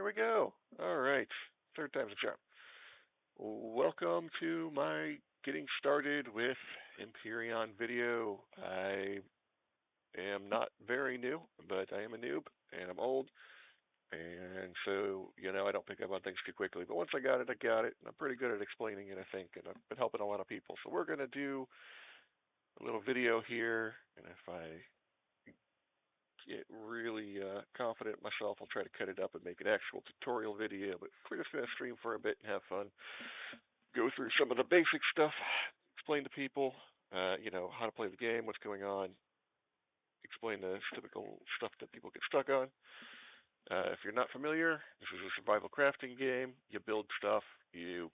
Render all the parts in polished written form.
There we go. All right. Third time's a charm. Welcome to my getting started with Empyrion video. I am not very new, but I am a noob and I'm old. And so, I don't pick up on things too quickly. But once I got it, I got it. And I'm pretty good at explaining it, I think. And I've been helping a lot of people. So we're going to do a little video here. And if I get really confident myself, I'll try to cut it up and make an actual tutorial video. But we're just going to stream for a bit and have fun. Go through some of the basic stuff, explain to people, how to play the game, what's going on, explain the typical stuff that people get stuck on. If you're not familiar, this is a survival crafting game. You build stuff, you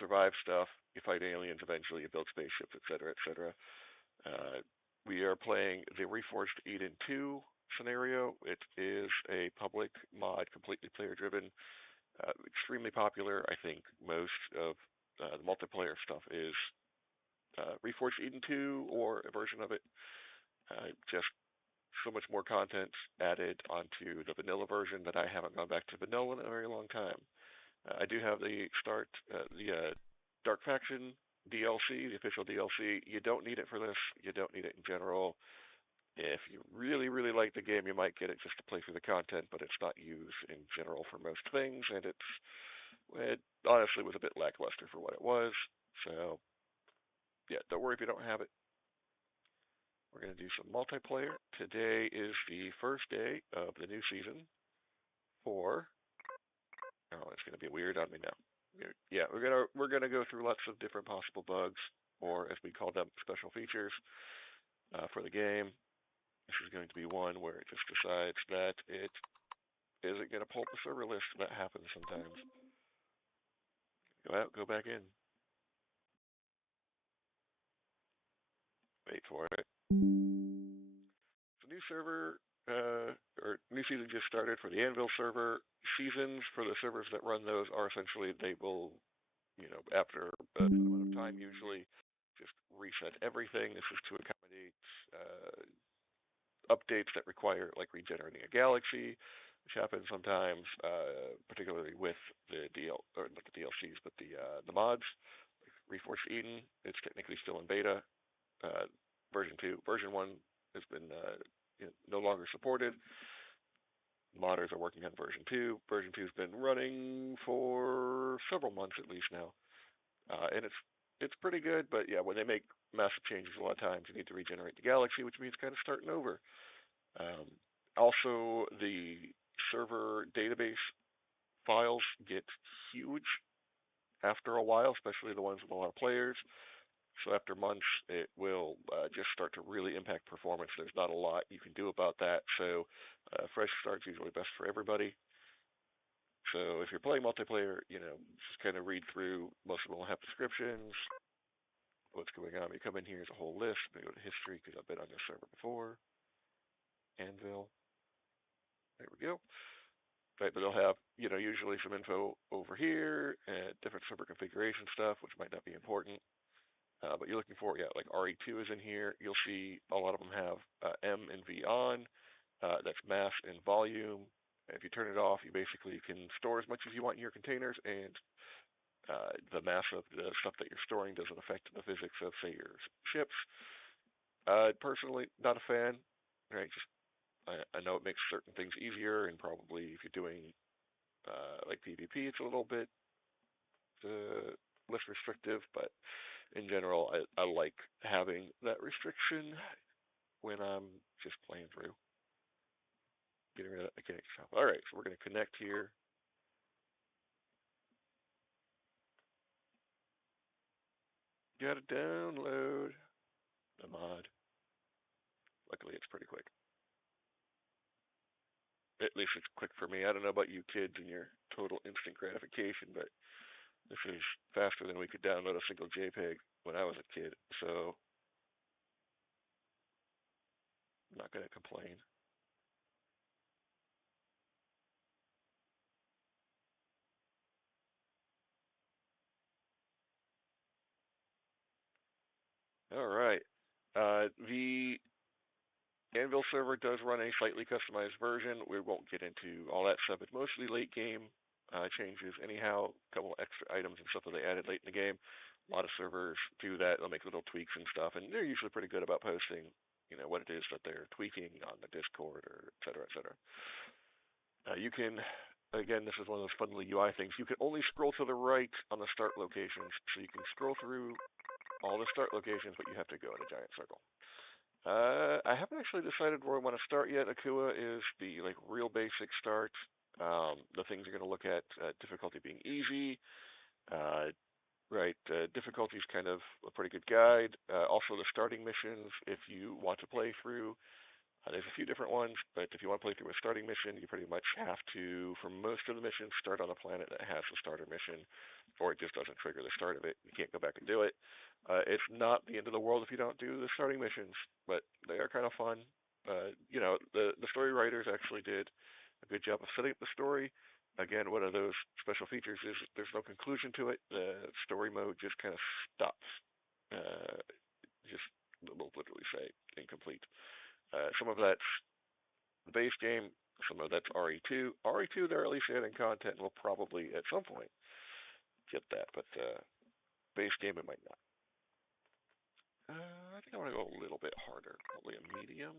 survive stuff, you fight aliens eventually, you build spaceships, etc., etc. We are playing the Reforged Eden 2 scenario. It is a public mod, completely player-driven, extremely popular. I think most of the multiplayer stuff is Reforged Eden 2 or a version of it. Just so much more content added onto the vanilla version that I haven't gone back to vanilla in a very long time. I do have the Dark Faction DLC, the official DLC. You don't need it for this. You don't need it in general. If you really, really like the game, you might get it just to play through the content, but it's not used in general for most things, and it honestly was a bit lackluster for what it was. So, yeah, don't worry if you don't have it. We're going to do some multiplayer. Today is the first day of the new season for. Oh, it's going to be weird on me now. Yeah, we're gonna go through lots of different possible bugs, or as we call them, special features for the game. This is going to be one where it just decides that it isn't going to pull up the server list. That happens sometimes. Go out, go back in. Wait for it. The new server, or new season just started for the Anvil server. Seasons for the servers that run those are essentially they will, after a certain amount of time usually, just reset everything. This is to accommodate updates that require like regenerating a galaxy, which happens sometimes, particularly with the or not the DLCs, but the mods. Like Reforged Eden, it's technically still in beta. Version 2, version 1 has been no longer supported. Modders are working on version 2. Version 2 has been running for several months at least now, and it's pretty good. But yeah, when they make massive changes, a lot of times you need to regenerate the galaxy, which means kind of starting over. Also, the server database files get huge after a while, especially the ones with a lot of players. So after months, it will just start to really impact performance. There's not a lot you can do about that. So fresh start's usually best for everybody. So if you're playing multiplayer, just kind of read through. Most of them will have descriptions, what's going on. You come in here, there's a whole list. I'm going to go to history because I've been on this server before. Anvil. There we go. Right, but they'll have, usually some info over here, and different server configuration stuff, which might not be important. But you're looking for, like RE2 is in here. You'll see a lot of them have M and V on. That's mass and volume. If you turn it off, you basically can store as much as you want in your containers, and the mass of the stuff that you're storing doesn't affect the physics of, say, your ships. Personally, not a fan. Right, I know it makes certain things easier, and probably if you're doing like PvP, it's a little bit less restrictive, but in general, I like having that restriction when I'm just playing through. Getting rid of the connection shop. All right, so we're going to connect here. Got to download the mod. Luckily, it's pretty quick. At least it's quick for me. I don't know about you kids and your total instant gratification, but this is faster than we could download a single JPEG when I was a kid, so I'm not going to complain. All right. The Anvil server does run a slightly customized version. We won't get into all that stuff. It's mostly late game changes. Anyhow, a couple extra items and stuff that they added late in the game. A lot of servers do that. They'll make little tweaks and stuff, and they're usually pretty good about posting, what it is that they're tweaking on the Discord or et cetera, et cetera. You can, again, this is one of those fun little UI things. You can only scroll to the right on the start locations, so you can scroll through all the start locations, but you have to go in a giant circle. I haven't actually decided where I want to start yet. Akua is the real basic start. The things you're going to look at, difficulty being easy, right? Difficulty is kind of a pretty good guide. Also, the starting missions, if you want to play through, there's a few different ones, but if you want to play through a starting mission, you pretty much have to, for most of the missions, start on a planet that has the starter mission, or it just doesn't trigger the start of it. You can't go back and do it. It's not the end of the world if you don't do the starting missions, but they are kind of fun. The story writers actually did a good job of setting up the story. Again, one of those special features is there's no conclusion to it. The story mode just kind of stops. Just will literally say incomplete. Some of that's the base game, some of that's RE2. RE2, they're at least adding content, and we'll probably at some point get that, but base game it might not. I think I want to go a little bit harder, probably a medium.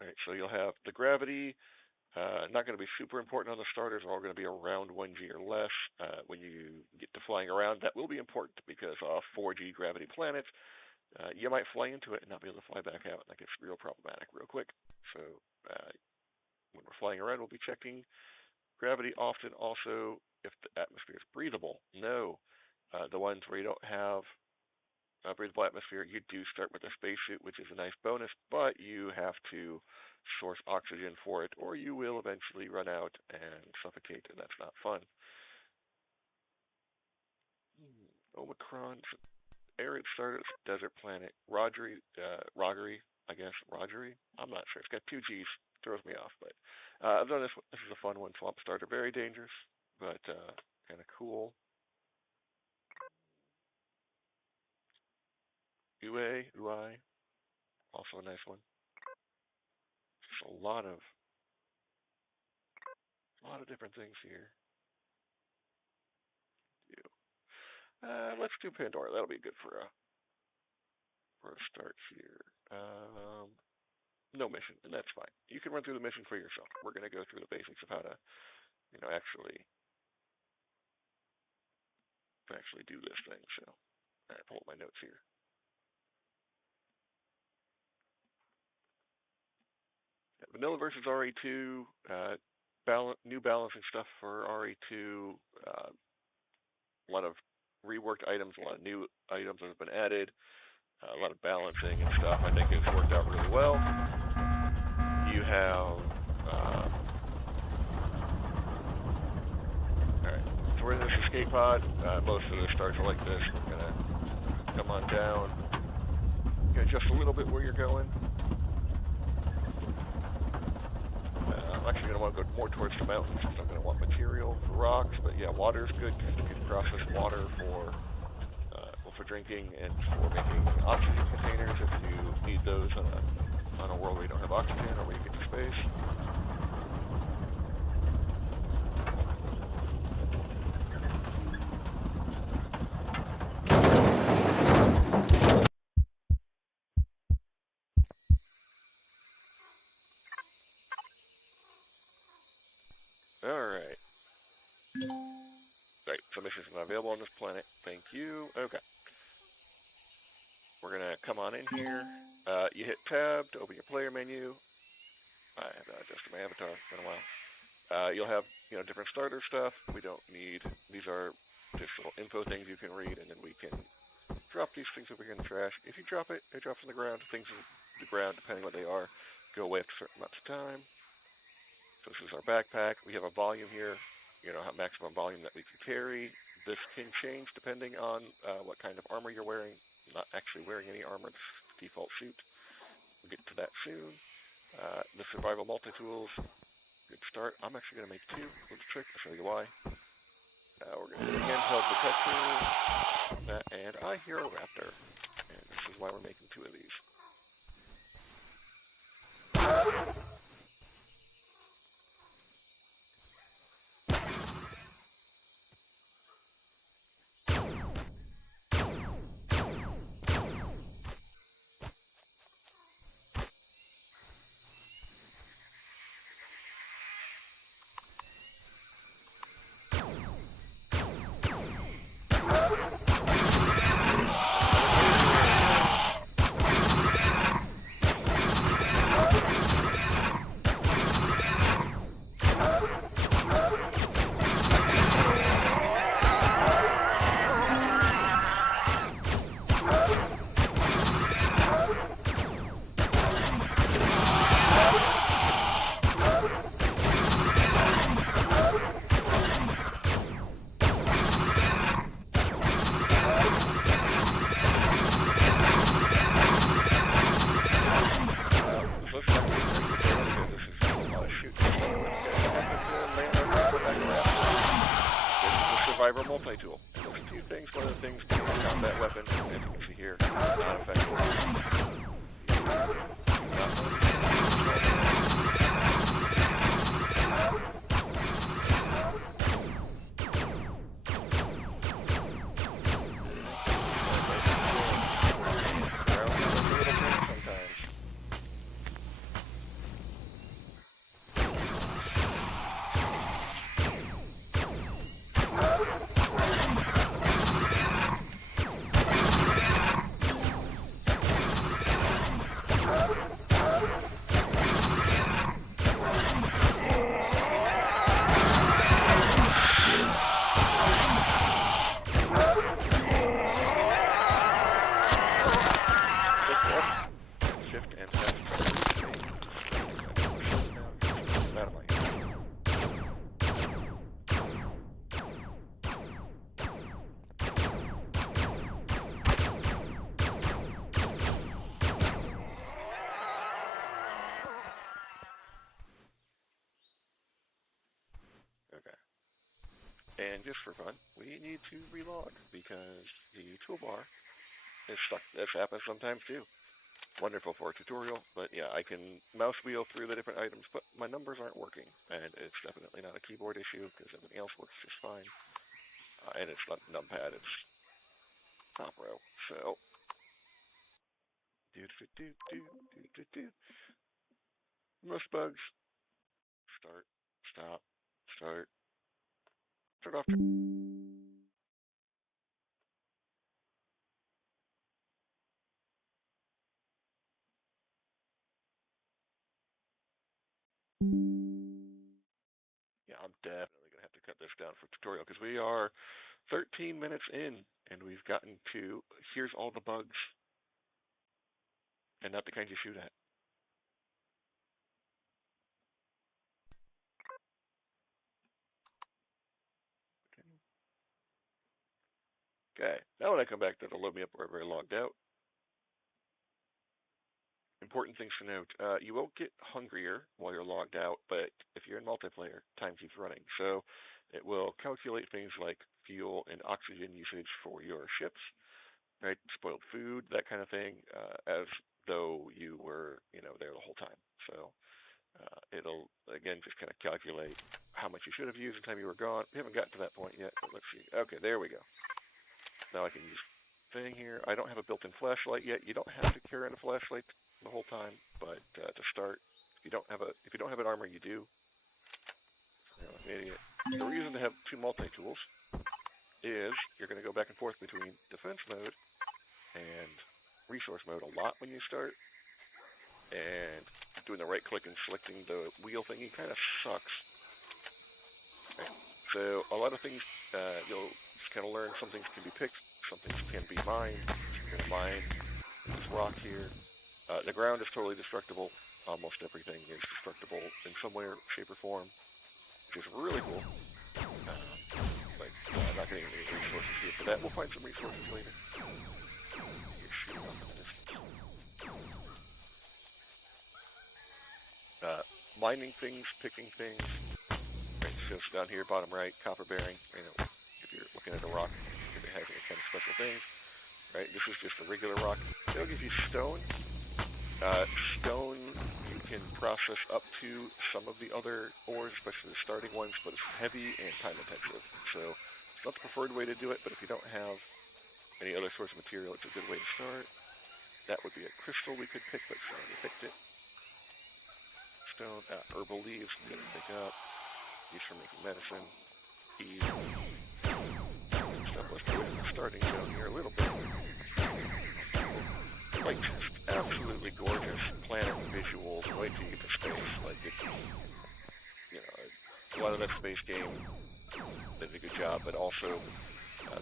Alright, so you'll have the gravity, not going to be super important on the starters, all going to be around 1G or less. When you get to flying around, that will be important because 4G gravity planets, you might fly into it and not be able to fly back out. That gets real problematic real quick. So when we're flying around, we'll be checking gravity often. Also, if the atmosphere is breathable. No. The ones where you don't have a breathable atmosphere, you do start with a spacesuit, which is a nice bonus, but you have to source oxygen for it, or you will eventually run out and suffocate, and that's not fun. Omicron, arid stars, desert planet, Rogery, I guess, Rogery? I'm not sure. It's got two G's. Throws me off, but I've done this. This is a fun one. Swamp starter, very dangerous, but kind of cool. UI, also a nice one. Just a lot of different things here. Let's do Pandora. That'll be good for a start here. No mission, and that's fine. You can run through the mission for yourself. We're going to go through the basics of how to, actually do this thing. So, all right, pull up my notes here. Vanilla versus RE2, new balancing stuff for RE2, a lot of reworked items, a lot of new items that have been added, a lot of balancing and stuff. I think it's worked out really well. You have, alright, so we're in this escape pod. Most of the starts are like this. We're going to come on down, get just a little bit where you're going. I'm actually going to want to go more towards the mountains because I'm going to want material for rocks. But yeah, water is good because you can process water for drinking and for making oxygen containers if you need those on a world where you don't have oxygen or where you get to space. Alright. Right, so missions are not available on this planet. Thank you. Okay. We're going to come on in here. You hit tab to open your player menu. I have not adjusted my avatar. It's been a while. You'll have, different starter stuff. We don't need, these are just little info things you can read, and then we can drop these things over here in the trash. If you drop it, it drops on the ground. Things on the ground, depending what they are, go away after certain amounts of time. So this is our backpack. We have a volume here, how maximum volume that we can carry. This can change depending on what kind of armor you're wearing. I'm not actually wearing any armor, it's the default suit. We'll get to that soon. The survival multi-tools, good start. I'm actually going to make two with the trick. I'll show you why. We're going to do handheld detector, that, and I hear a raptor. is why we're making 2 of these. Survivor multi-tool. There's a few things, one of the things being a combat weapon, as you can see here, not effective. And just for fun, we need to relog because the toolbar is stuck. This happens sometimes too. Wonderful for a tutorial, but yeah, I can mouse wheel through the different items, but my numbers aren't working, and it's definitely not a keyboard issue because everything else works just fine. And it's not numpad, it's top row. So, most bugs start, stop, start off. Yeah, I'm definitely going to have to cut this down for tutorial because we are 13 minutes in and we've gotten to here's all the bugs and not the kinds you shoot at. Okay, now when I come back, that'll load me up wherever I logged out. Important things to note, you won't get hungrier while you're logged out, but if you're in multiplayer, time keeps running. So it will calculate things like fuel and oxygen usage for your ships, right? Spoiled food, that kind of thing, as though you were, there the whole time. So it'll, again, just kind of calculate how much you should have used the time you were gone. We haven't gotten to that point yet, but let's see. Okay, there we go. Now I can use thing here. I don't have a built-in flashlight yet. You don't have to carry on a flashlight the whole time, but to start, if you don't have an armor, you do. Idiot. The reason to have 2 multi-tools is you're going to go back and forth between defense mode and resource mode a lot when you start, and doing the right click and selecting the wheel thingy kind of sucks. Right. So a lot of things you'll just kind of learn. Some things can be picked, some things can be mined. You're going to mine this rock here. The ground is totally destructible. Almost everything is destructible in some way, shape, or form, which is really cool. But I'm not getting any resources here for that. We'll find some resources later. You're shooting off in the distance. Mining things, picking things. Right, so it's down here, bottom right, copper bearing. If you're looking at a rock, if it has any kind of special things. right? This is just a regular rock. It'll give you stone. Stone you can process up to some of the other ores, especially the starting ones, but it's heavy and time intensive. So it's not the preferred way to do it, but if you don't have any other source of material, it's a good way to start. That would be a crystal we could pick, but we already picked it. Stone, herbal leaves, we gotta pick up. Used for making medicine. Ease. Stuff was starting down here a little bit. Like, just absolutely gorgeous planet visuals. Wait till you get to space. Like, it's, you know, a lot of that space game did a good job, but also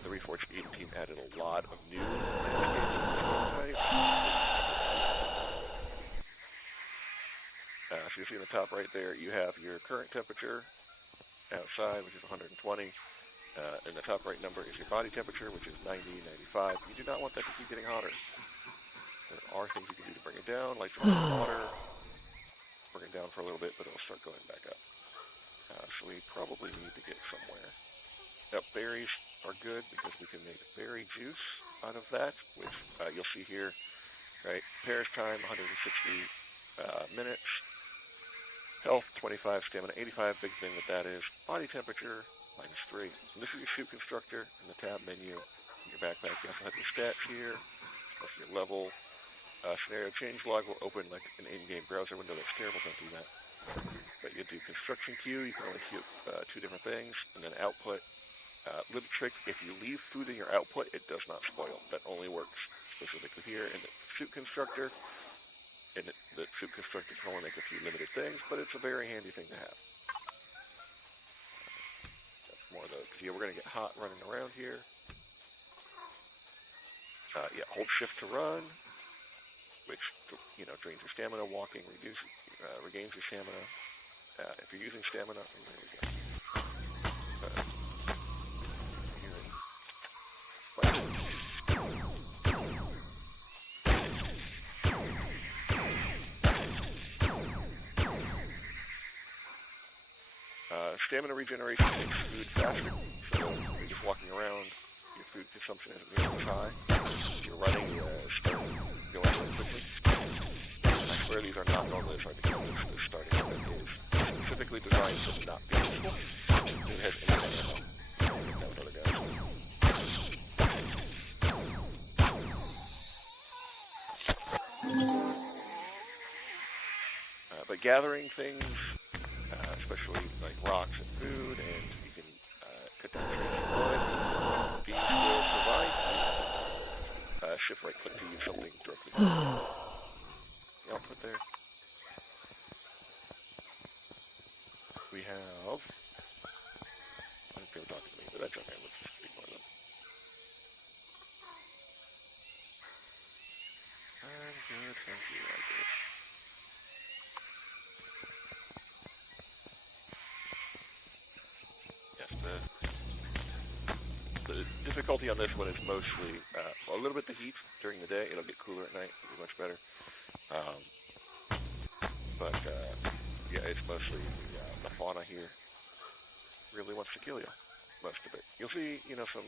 the Reforged 8 team added a lot of new landscapes. So you see in the top right there, you have your current temperature outside, which is 120. And the top right number is your body temperature, which is 90, 95. You do not want that to keep getting hotter. There are things you can do to bring it down, like drawing water. Bring it down for a little bit, but it'll start going back up. So we probably need to get somewhere. Now, berries are good because we can make berry juice out of that, which you'll see here, right? Pairs time, 160 minutes. Health, 25. Stamina, 85. Big thing with that is body temperature, -3. And this is your suit constructor in the tab menu. In your backpack, you also have your stats here. That's your level. Scenario change log will open like an in-game browser window. That's terrible, don't do that. But you do construction queue, you can only queue 2 different things, and then output. Little trick, if you leave food in your output, it does not spoil. That only works specifically here in the suit constructor. And the suit constructor can only make a few limited things, but it's a very handy thing to have. That's more though, because yeah, we're going to get hot running around here. Yeah, hold shift to run, which, you know, drains your stamina. Walking regains your stamina. If you're using stamina, there you go. Stamina regeneration makes food faster, so you're just walking around, your food consumption isn't really as high. You're running, start going really quickly. I swear these are not normally as hard to kill as the starting weapon is. Specifically designed to not be useful. It has infinite ammo. Get that with other guys. But gathering things, especially like rocks and food, and you can cut down trees and wood. These will provide shift right click to use something directly. The output there. We have. I think they were talking to me, but that's okay. Let's just ignore them. I'm good, thank you, I guess. The difficulty on this one is mostly a little bit the heat during the day. It'll get cooler at night. It'll be much better. Yeah, it's mostly the fauna here really wants to kill you. Most of it. You'll see, you know, some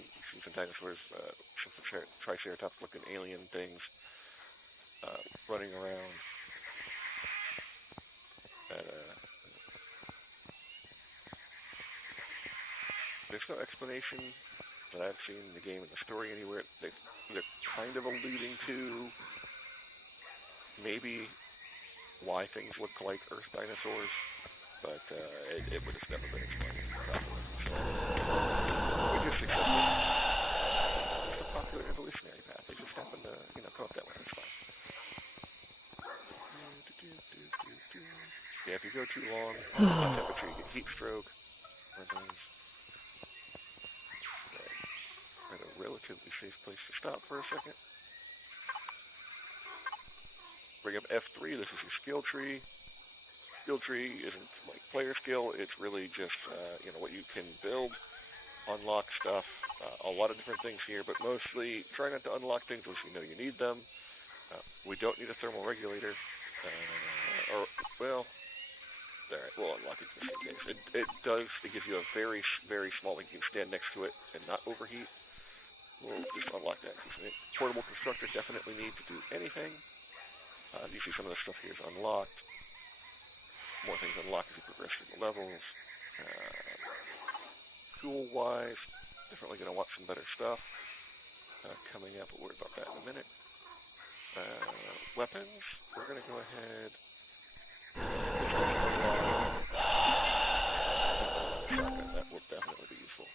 dinosaurs, some Triceratops-looking alien things running around. There's no explanation that I've seen in the game in the story anywhere. They're kind of alluding to maybe why things look like Earth dinosaurs, but it would have never been explained properly. So we just accept it. It's a popular evolutionary path. They just happen to, you know, come up that way. It's fine. Yeah, if you go too long, hot temperature, you get heat stroke. At a relatively safe place to stop for a second. Bring up F3, this is your skill tree. Skill tree isn't like player skill, it's really just, you know, what you can build, unlock stuff, a lot of different things here, but mostly try not to unlock things unless you know you need them. We don't need a thermal regulator, well, alright, we'll unlock it just in case. It gives you a very, very small, you can stand next to it and not overheat. we'll just unlock that. Portable constructor definitely need to do anything. You see some of the stuff here is unlocked. More things unlock as you progress through the levels. Tool-wise, definitely going to want some better stuff coming up. We'll worry about that in a minute. Weapons, we're going to go ahead. That will definitely be useful.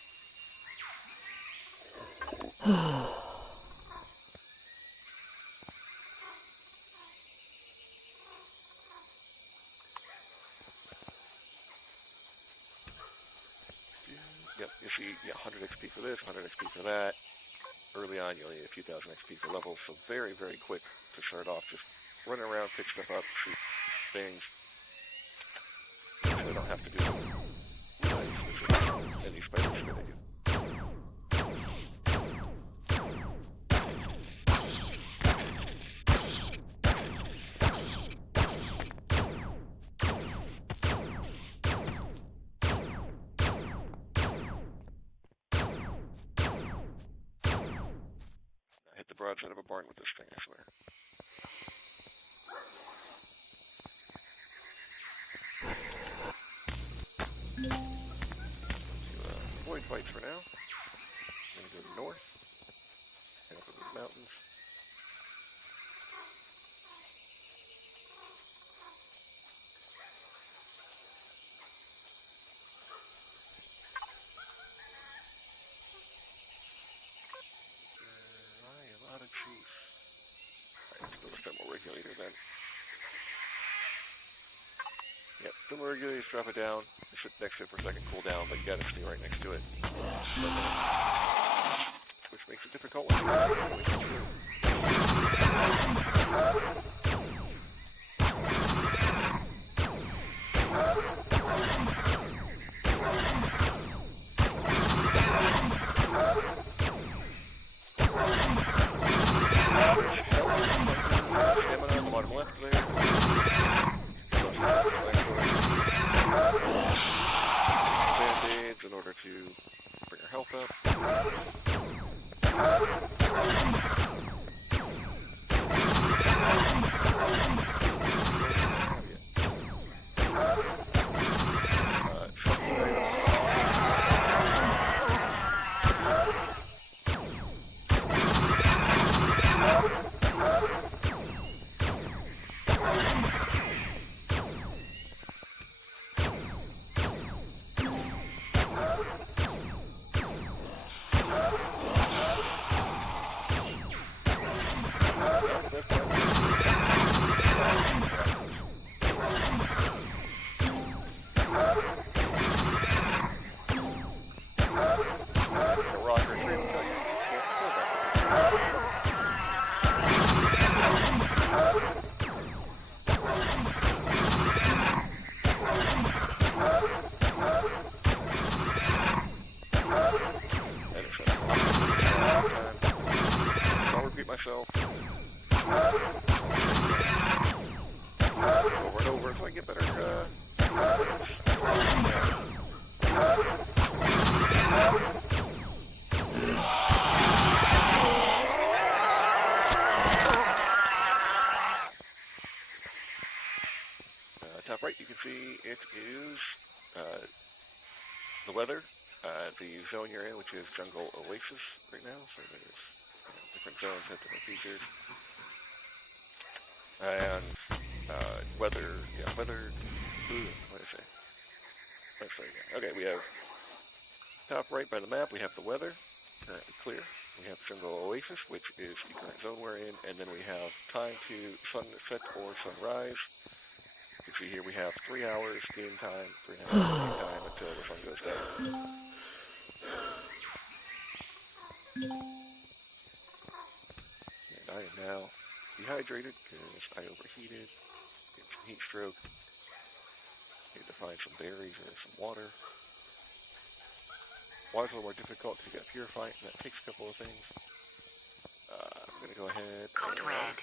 Yep, you see 100 XP for this, 100 XP for that. Early on, you'll need a few thousand XP per level, so very, very quick to start off. Just run around, pick stuff up, shoot things. We don't have to do any spiders for you. The broadside of a barn with this thing, I swear. Avoid fights for now. I'm going to go north, and up in the mountains. Alright, let's go with thermal regulator then. Yep, thermal regulators, drop it down. Sit next to it for a second, cool down, but you gotta stay right next to it. Which makes it difficult when you bottom left there. Band-aids in order to bring our health up. Myself over and over so I get better top right you can see it is the weather, the zone you're in, which is Jungle Oasis right now, so there's different zones have different features. And weather, what did I say? Let's say again. Okay, we have top right by the map, we have the weather, currently clear. We have Jungle Oasis, which is the current zone we're in, and then we have time to sunset or sunrise. You can see here we have 3 hours game time, 3.5 hours game time until the sun goes down. I am now dehydrated because I overheated, get some heat stroke, need to find some berries or some water. Water's a little more difficult because you got purifying, and that takes a couple of things. I'm going to go ahead Code red.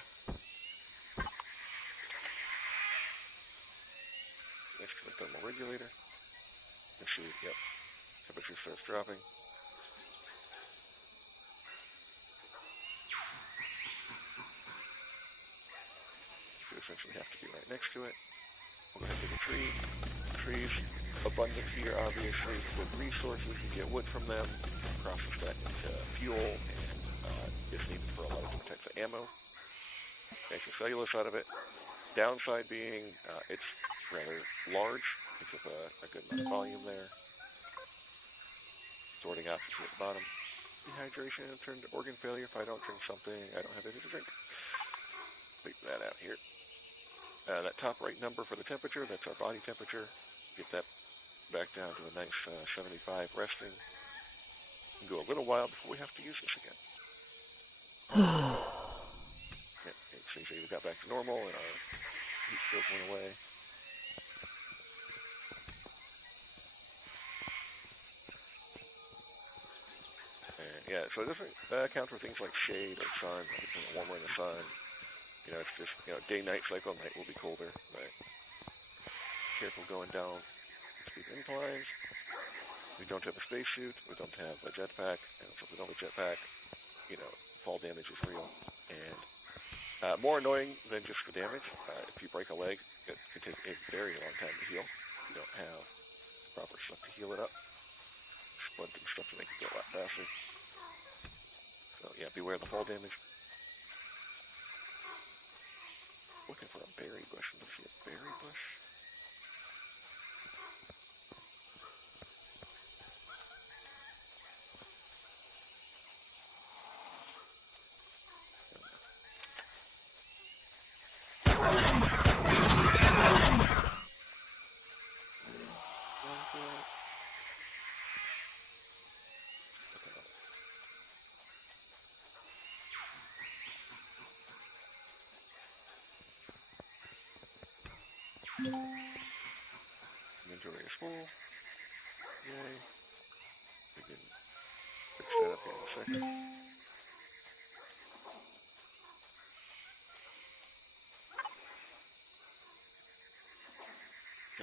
Next to the thermal regulator. Let's see, yep, temperature starts dropping. essentially have to be right next to it. We'll go ahead and take a tree. Trees abundant here, obviously, with resources. You get wood from them, process that into fuel, and it's needed for a lot of different types of ammo. Make some cellulose out of it. Downside being it's rather large, picks up a good amount of volume there. Sorting out at the bottom. Dehydration turned to organ failure. If I don't drink something, I don't have anything to drink. Leave that out here. That top right number for the temperature, that's our body temperature. Get that back down to a nice 75 resting. And go a little while before we have to use this again. It seems we got back to normal and our heat stroke went away. And yeah, so it doesn't account for things like shade or sun. Like it's warmer in the sun. You know, it's just, day-night cycle. Night will be colder, but careful going down steep inclines. We don't have a spacesuit. We don't have a jetpack. And so if we don't have a jetpack, fall damage is real. And more annoying than just the damage, if you break a leg, it can take a very long time to heal. You don't have proper stuff to heal it up. Splinting stuff to make it go a lot faster. So yeah, beware of the fall damage. Looking for a berry bush. Let's see a berry bush. Inventory is full. Yay. We can fix that up here in a second.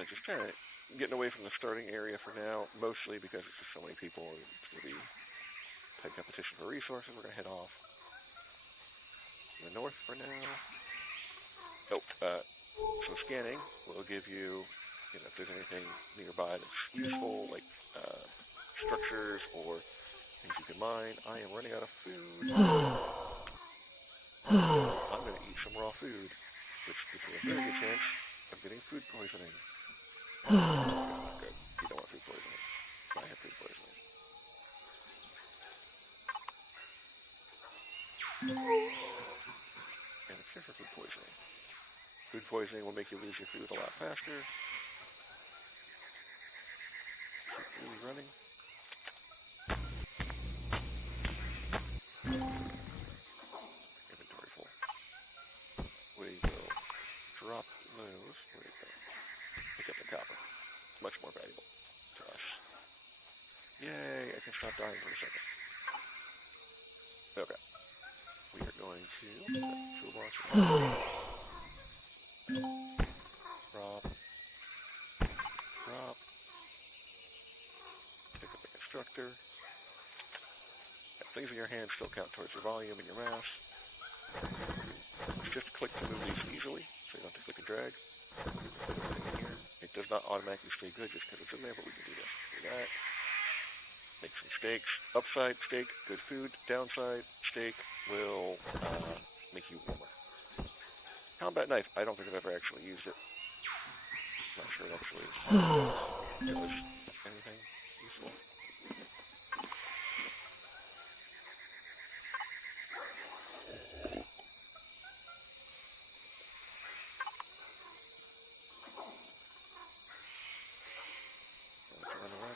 Just kind of getting away from the starting area for now, mostly because it's just so many people and it's going to be tight competition for resources. We're going to head off to the north for now. So scanning will give you, if there's anything nearby that's useful, like structures or things you can mine. I am running out of food. I'm going to eat some raw food, which gives me a very good chance of getting food poisoning. Not good. You don't want food poisoning. I have food poisoning. And a cure for food poisoning. Food poisoning will make you lose your food a lot faster. Keep really running. Inventory full. We will drop those. Where do we go? Pick up the copper. Much more valuable to us. Yay, I can stop dying for a second. Okay. We are going to toolbox. Drop. Drop. Pick up the constructor. Things in your hand still count towards your volume and your mass. Just click to move these easily, so you don't have to click and drag. It does not automatically stay good just because it's in there, but we can do this. Do that. Make some steaks. Upside steak, good food. Downside steak will make you warmer. Combat knife. I don't think I've ever actually used it. Not sure it actually does anything useful.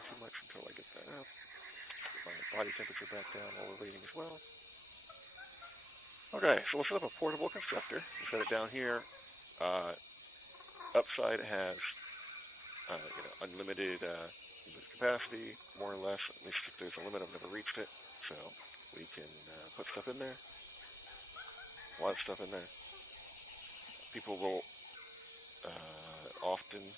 Too much until I get that up. Get my body temperature back down while we're waiting as well. Okay, so we'll set up a portable constructor. We'll set it down here. Upside has unlimited capacity, more or less. At least if there's a limit, I've never reached it. So we can put stuff in there. A lot of stuff in there. People will often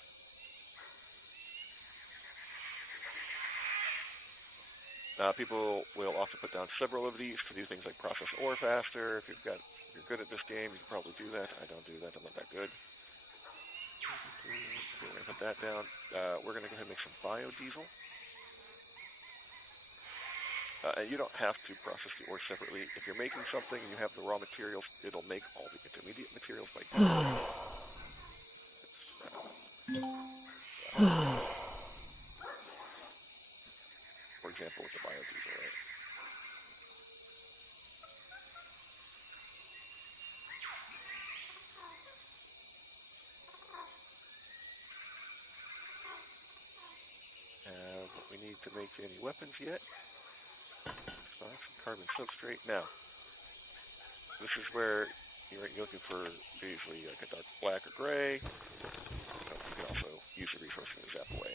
put down several of these to do things like process ore faster. If you're you're good at this game, you can probably do that. I don't do that. I'm not that good. So we're going to put that down. We're going to go ahead and make some biodiesel. You don't have to process the ore separately. If you're making something and you have the raw materials, it'll make all the intermediate materials like for example, with the biodiesel, right? But we need to make any weapons yet. So I have some carbon substrate. Now, this is where you're looking for usually like a dark black or gray. You can also use the resource in the zap away.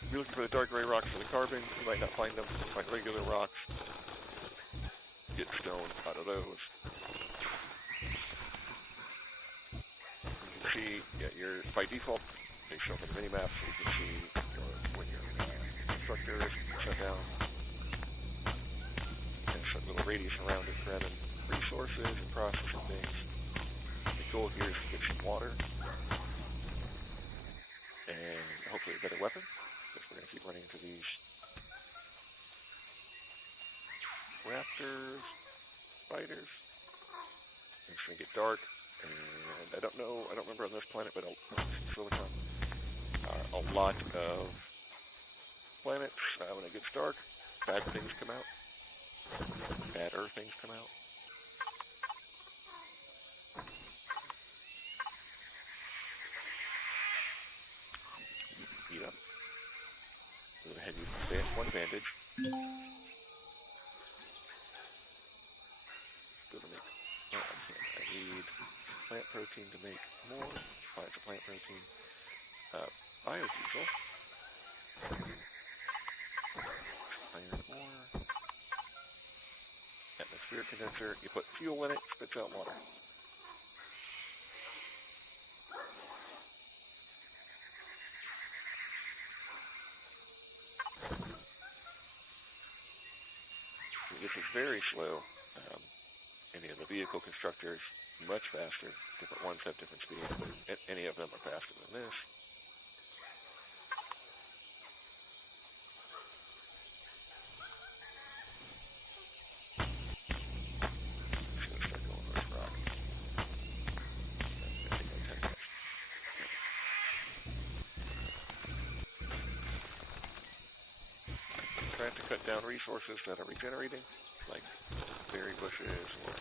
If you're looking for the dark gray rocks for the carbon, you might not find them. You find regular rocks. Get stone out of those. You can see, by default, they show up in the mini-map, so you can see when your constructor is shut down. And set a little radius around it for having resources and processing things. The goal here is to get some water. And hopefully a better weapon, because we're going to keep running into these raptors, spiders. It's going to get dark. And I don't remember on this planet, but Silicon, a lot of planets, when it gets dark, bad things come out. Badder things come out. Eat up. Go ahead and use one bandage. Go to make, I need plant protein to make more. Find some plant protein. Biodiesel. Iron ore. Atmospheric condenser. You put fuel in it, spits out water. This is very slow. Any of the vehicle constructors, much faster. Different ones have different speeds, but any of them are faster than this. Start going with this rock. Trying to cut down resources that are regenerating, like berry bushes, or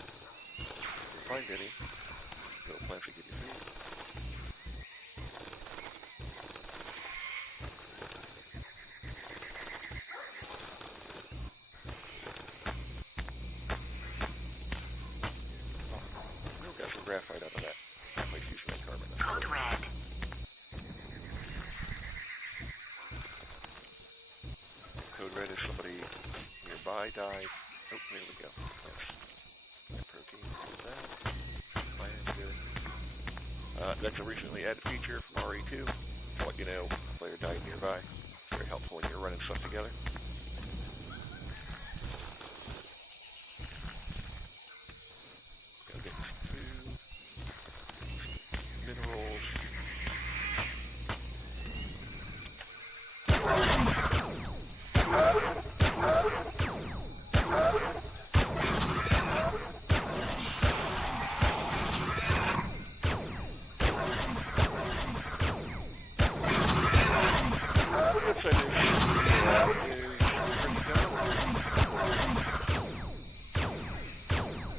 if you find any, little plants that give you food. Oh, got some graphite out of that. That makes use of that carbon. Code red. Code red is somebody nearby died. Oh, there we go. Plant protein. That. Mine's good. That's a recently added feature from RE2. To let you know, a player died nearby. It's very helpful when you're running stuff together. Go get some food, minerals.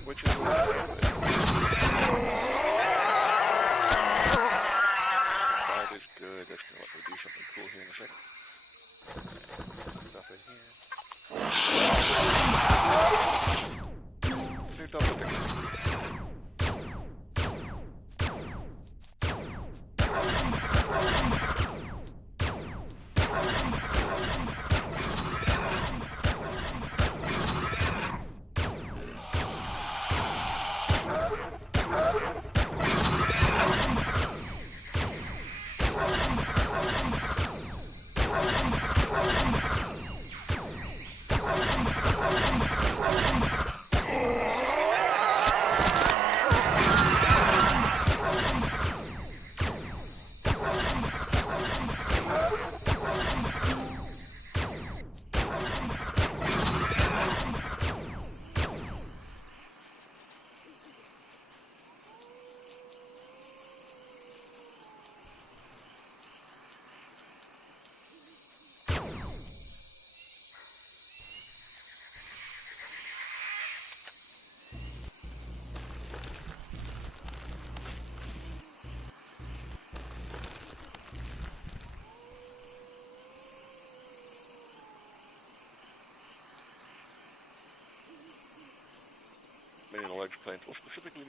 Which is that is good. That's gonna let me do something cool here in a second. Stuff in here. They're double different.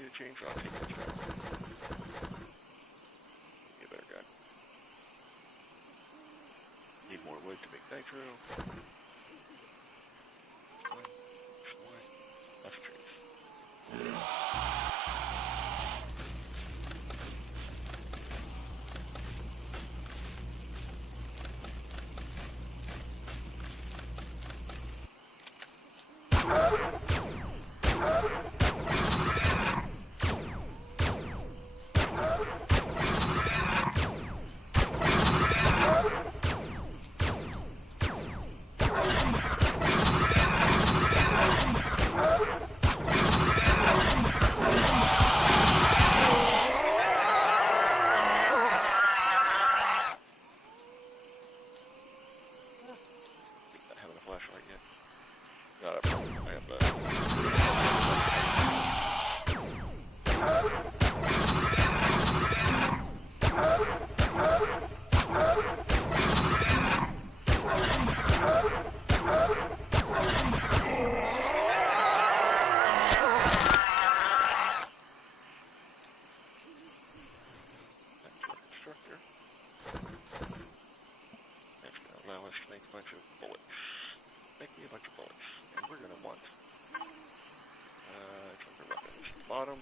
a chainsaw, take it. Give me a better gun. Need more wood to make nitro. Some wood. Lots of trees. Bottom,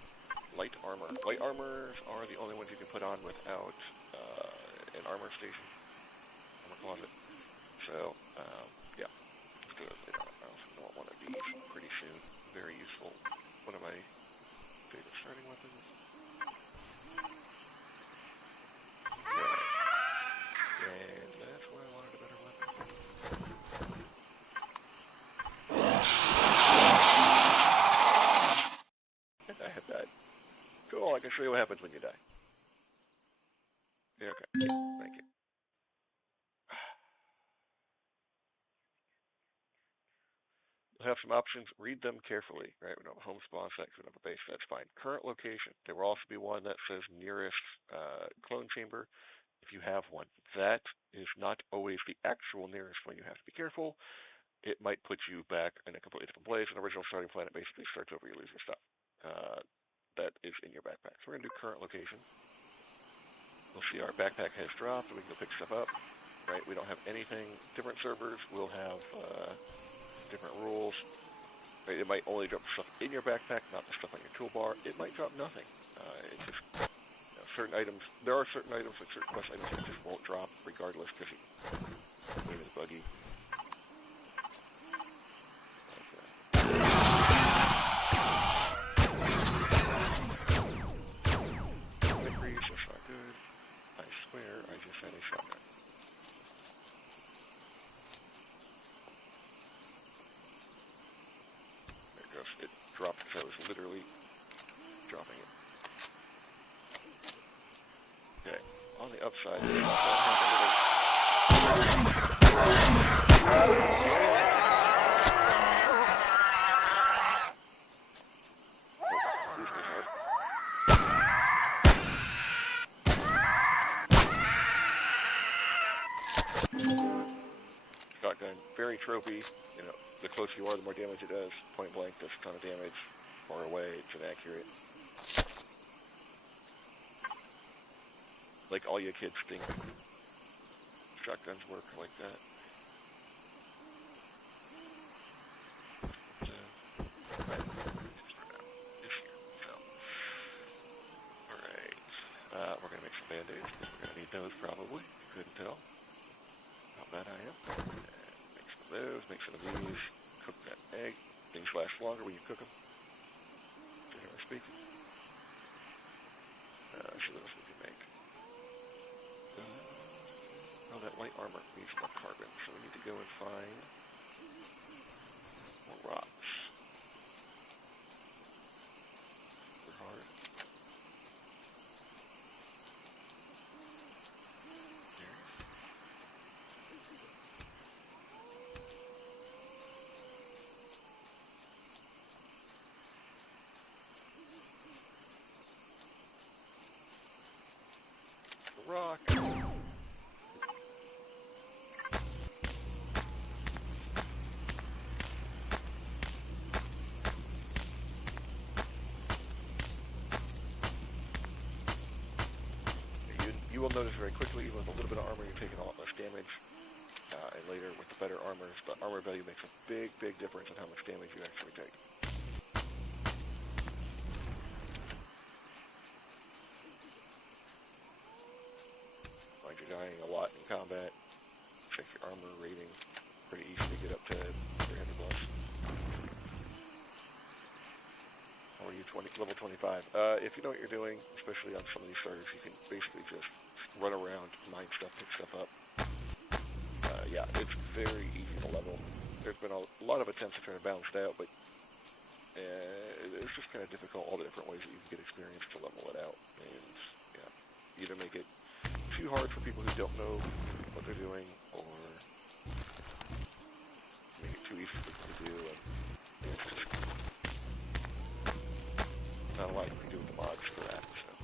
light armor. Light armors are the only ones you can put on without an armor station, armor closet. So, yeah, let's do it later on. I also want one of these pretty soon. Very useful. One of my favorite starting weapons. Okay. And that's why I wanted a better weapon. I have died. Cool, I can show you what happens when you die. Yeah, okay. Thank you. You'll have some options. Read them carefully, right? We don't have a home spawn sex, we don't have a base, that's fine. Current location. There will also be one that says nearest clone chamber, if you have one. That is not always the actual nearest one. You have to be careful. It might put you back in a completely different place. An original starting planet basically starts over, you lose your stuff. That is in your backpack. So we're going to do current location. We'll see our backpack has dropped, and we can go pick stuff up. Right? We don't have anything. Different servers will have different rules. Right? It might only drop stuff in your backpack, not the stuff on your toolbar. It might drop nothing. It just certain items. There are certain items, like certain quest items, that just won't drop regardless because maybe it's buggy. It dropped because I was literally dropping it. Okay, on the upside, there's also shotgun, very tropey, you know. The closer you are, the more damage it does. Point blank does a ton of damage. Far away, it's inaccurate. Like all you kids think shotguns work like that. Alright. We're going to make some band-aids. We're going to need those probably. You couldn't tell how bad I am. Those, make some of these, cook that egg. Things last longer when you cook them. Generally speaking. So those we can make. Oh, that light armor needs more carbon, so we need to go and find more rocks. They're hard. Rock. notice very quickly, even with a little bit of armor, you're taking a lot less damage. And later, with the better armors, the armor value makes a big, big difference in how much damage you actually take. Like you're dying a lot in combat, check your armor rating. Pretty easy to get up to 300 plus. How are you, level 25? If you know what you're doing, especially on some of these starters, you can basically just run around, mine stuff, pick stuff up. Yeah, it's very easy to level. There's been a lot of attempts to try to balance it out, but it's just kind of difficult, all the different ways that you can get experience to level it out. And, yeah, either make it too hard for people who don't know what they're doing, or make it too easy for people to do, and it's just not a lot you can do with the mods for that, so.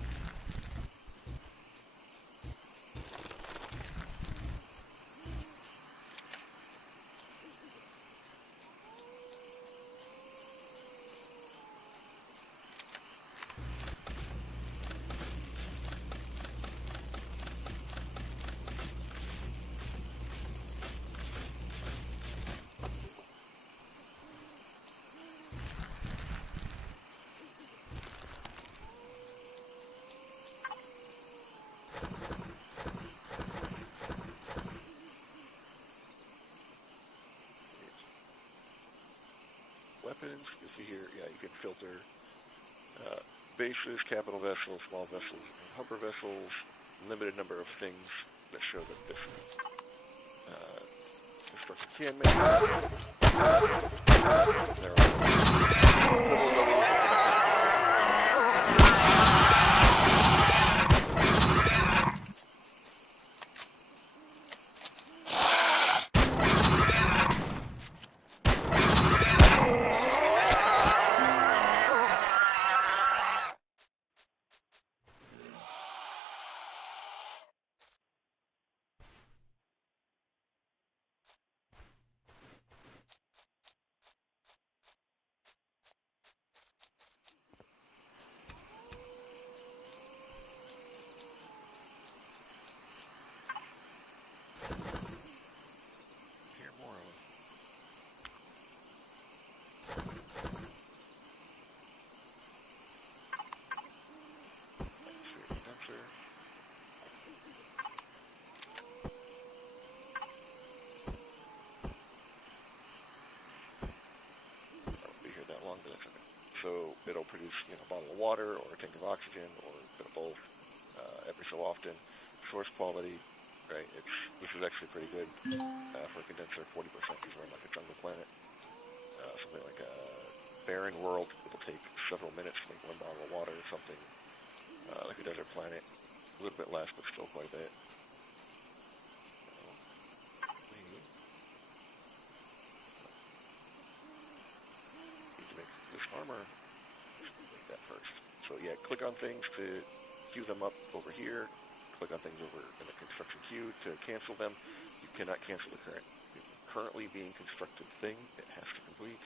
Weapons, you see here, yeah, you can filter bases, capital vessels, small vessels, and hover vessels, limited number of things that show that this constructor can make. There So it'll produce, a bottle of water or a tank of oxygen or a bit of both every so often. Source quality, right? This is actually pretty good for a condenser. 40% is run like a jungle planet. Something like a barren world, it'll take several minutes to make one bottle of water or something. Like a desert planet, a little bit less, but still quite a bit. Armor, make that first. So yeah, click on things to queue them up over here. Click on things over in the construction queue to cancel them. You cannot cancel the currently being constructed thing. It has to complete.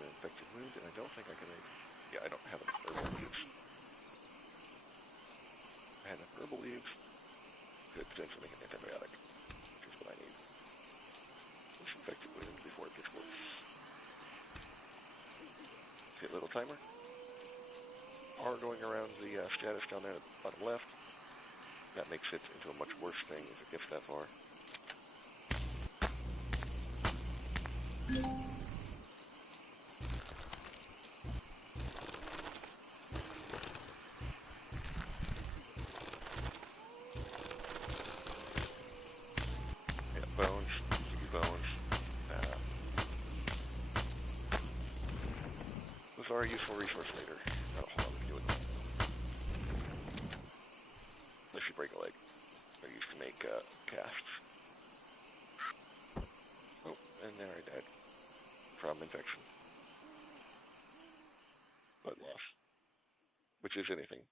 The infected wound, and I don't think I can make. Yeah, I don't have enough herbal leaves. I had enough herbal leaves. Could potentially make an antibiotic, which is what I need. This infected wound before it gets worse. See a little timer? R going around the status down there at the bottom left. That makes it into a much worse thing if it gets that far. Are a useful resource later. I don't know how we can do it. Unless you break a leg. They're used to make casts. Oh, and there I died. From infection. Blood loss. Which is anything.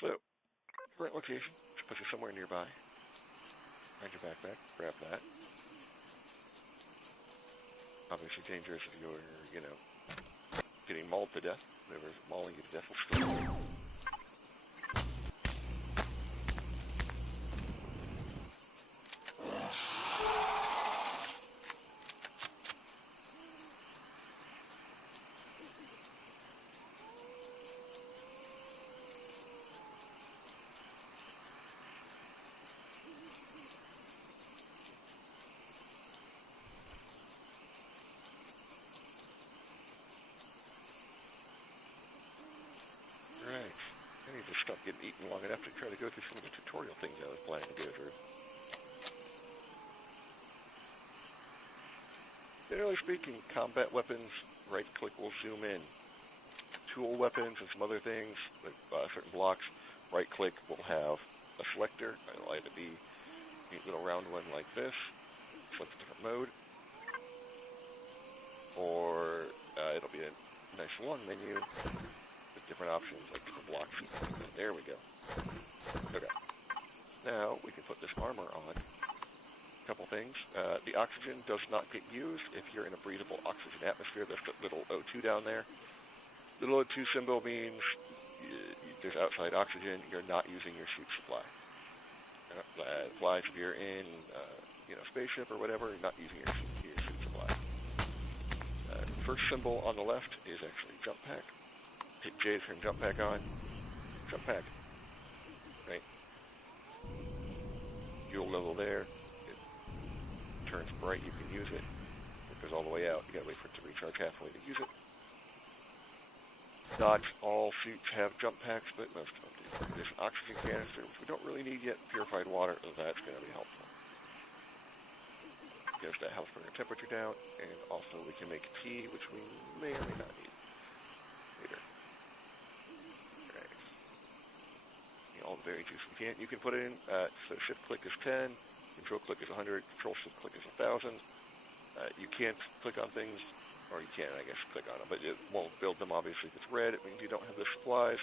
So, current location, just put you somewhere nearby. Find your backpack, grab that. Obviously dangerous if you're, getting mauled to death. Whatever's mauling you to death will still maul you. Right. I need to stop getting eaten long enough to try to go through some of the tutorial things I was planning to go through. Generally speaking, combat weapons, right-click will zoom in. Tool weapons and some other things, like certain blocks, right-click will have a selector. It'll either be a neat little round one like this, select a different mode, or it'll be a nice long menu with different options, like different blocks. There we go. Okay. Now we can put this armor on. Couple things. The oxygen does not get used if you're in a breathable oxygen atmosphere. There's the little O2 down there. The little O2 symbol means there's outside oxygen. You're not using your suit supply. It applies if you're in, spaceship or whatever. You're not using your suit supply. First symbol on the left is actually jump pack. Hit J to turn jump pack on. Jump pack. Right. Fuel level there. Turns bright, you can use it. If it goes all the way out, you gotta wait for it to recharge halfway to use it. Not all suits have jump packs, but most of them do. There's an oxygen canister, which we don't really need yet. Purified water, that's gonna be helpful. Because that helps bring our temperature down, and also we can make tea, which we may or may not need later. Right. All the berry juice we can. You can put it in, so shift click is 10. Control click is 100, control shift click is 1,000. You can't click on things, or you can, I guess, click on them, but it won't build them, obviously. If it's red, it means you don't have the supplies.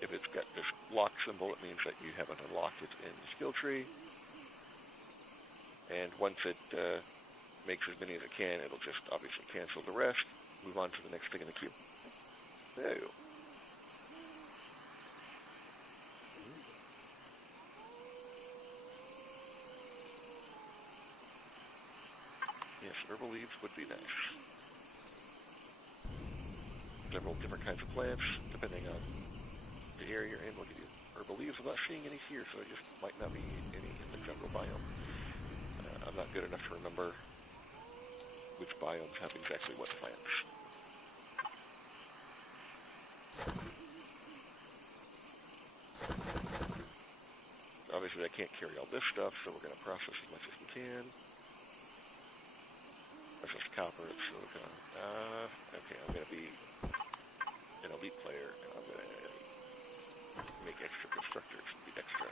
If it's got this lock symbol, it means that you haven't unlocked it in the skill tree. And once it makes as many as it can, it'll just obviously cancel the rest, move on to the next thing in the queue. There you go. Yes, herbal leaves would be nice. Several different kinds of plants, depending on the area you're in, will give you herbal leaves. I'm not seeing any here, so there just might not be any in the jungle biome. I'm not good enough to remember which biomes have exactly what plants. Obviously, I can't carry all this stuff, so we're going to process as much as we can. That's just copper, it's silicon. Okay, I'm going to be an elite player, and I'm going to make extra constructors to be extra.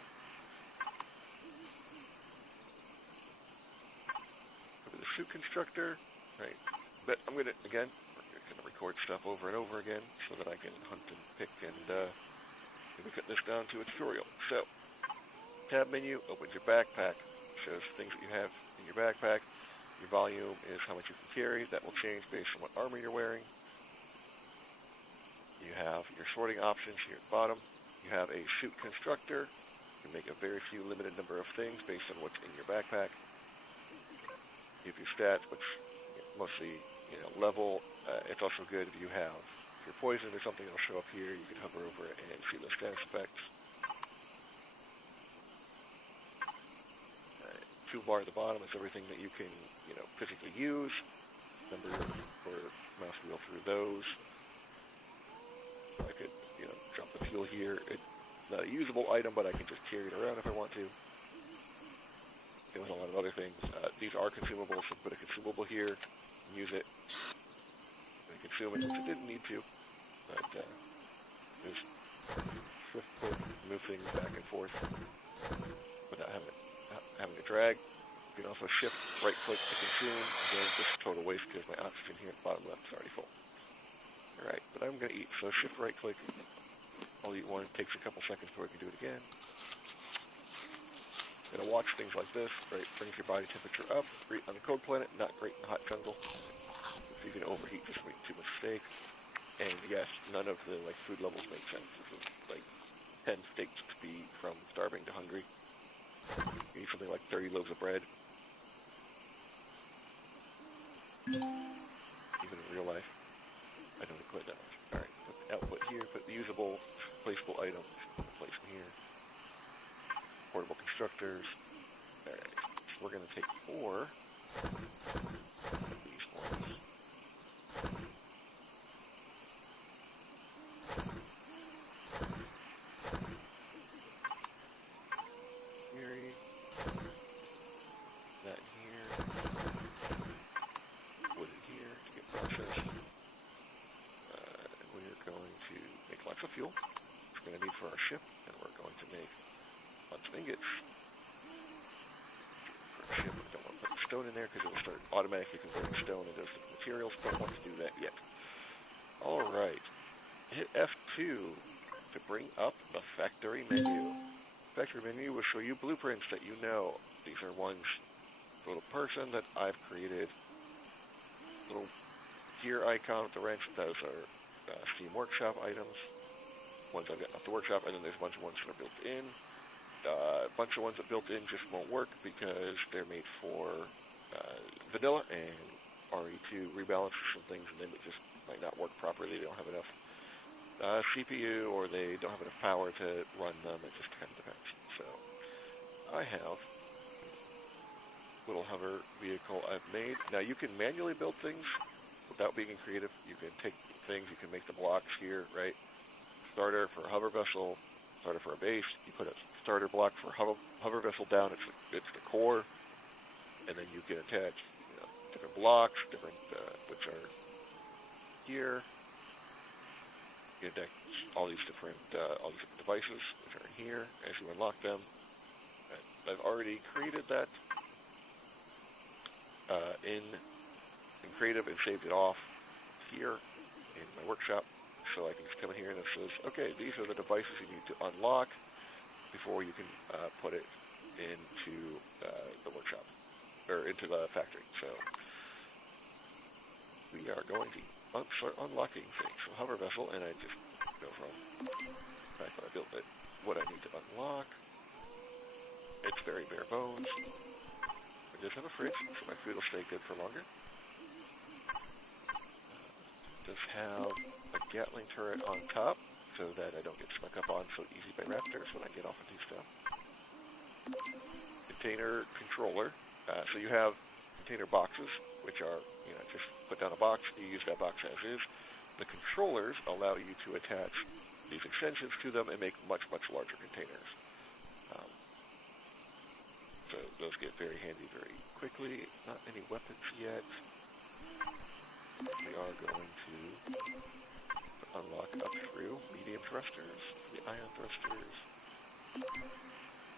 Go to the suit constructor, right? But I'm going to, again, we're going to record stuff over and over again so that I can hunt and pick and maybe cut this down to a tutorial. So, tab menu, opens your backpack, shows things that you have in your backpack. Your volume is how much you can carry. That will change based on what armor you're wearing. You have your sorting options here at the bottom. You have a suit constructor. You can make a very few limited number of things based on what's in your backpack. Give you stats, which mostly, level. It's also good if you have, if you're poisoned or something, it'll show up here. You can hover over it and see the status effects. Toolbar at the bottom is everything that you can, physically use. Number or mouse wheel through those. I could, drop the fuel here. It's not a usable item, but I can just carry it around if I want to. There's a lot of other things. These are consumables, so put a consumable here, and use it, and consume it, which I didn't need to, but just swift click, move things back and forth without having to drag. You can also shift right click to consume. Again, just total waste because my oxygen here at the bottom left is already full. Alright, but I'm going to eat, so shift right click, I'll eat one. It takes a couple seconds before I can do it again. Gonna watch things like this, right? Brings your body temperature up. Great on the cold planet, not great in the hot jungle. If you can overheat just from eating too much steak. And yes, none of the food levels make sense. This is like 10 steaks to be from starving to hungry. You need something like 30 loaves of bread. Even in real life, I don't equate that much. All right, put the output here. Put the usable, placeable items. Place them here. Portable constructors. All right, so we're gonna take ore. These ones. That here. Put it here to get processed. And we're going to make lots of fuel. We're going to need for our ship, and we're going to make lots of ingots. For our ship, we don't want to put stone in there because it will start automatically converting stone into different materials. Don't want to do that yet. All right. Hit F2 to bring up the factory menu. Factory menu will show you blueprints that you know. These are ones, little person that I've created. Little gear icon with the wrench. Those are Steam Workshop items. Ones I've gotten off the workshop, and then there's a bunch of ones that are built in. A bunch of ones that built in just won't work because they're made for vanilla, and RE2 rebalances some things, and then it just might not work properly. They don't have enough CPU, or they don't have enough power to run them. It just kind of depends. So I have a little hover vehicle I've made. Now you can manually build things without being creative. You can take things, you can make the blocks here, right? Starter for a hover vessel, starter for a base. You put a starter block for hover vessel down. It's the core, and then you can attach different blocks, different which are here. You can attach all these different devices which are in here as you unlock them. I've already created that in creative and saved it off here in my workshop. So I can just come in here and it says, okay, these are the devices you need to unlock before you can put it into the workshop, or into the factory. So we are going to start unlocking things. So hover vessel, and I just go from the fact that I built it, what I need to unlock. It's very bare bones. I just have a fridge, so my food will stay good for longer. Does have a Gatling turret on top so that I don't get snuck up on so easy by raptors when I get off of these stuff. Container controller. So you have container boxes, which are, just put down a box, you use that box as is. The controllers allow you to attach these extensions to them and make much, much larger containers. So those get very handy very quickly. Not any weapons yet. We are going to unlock up through medium thrusters, the ion thrusters,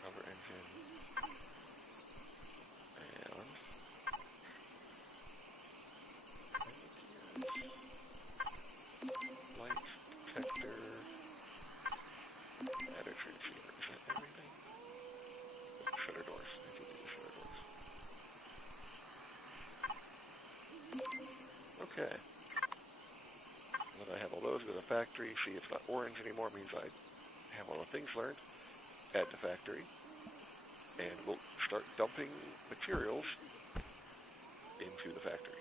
rubber engine, and light detector, adder transceiver. Is that everything? Shutter doors. I do need shutter doors. Okay. Then I have all those. Go to the factory. See, it's not orange anymore. It means I have all the things learned. Add to factory. And we'll start dumping materials into the factory.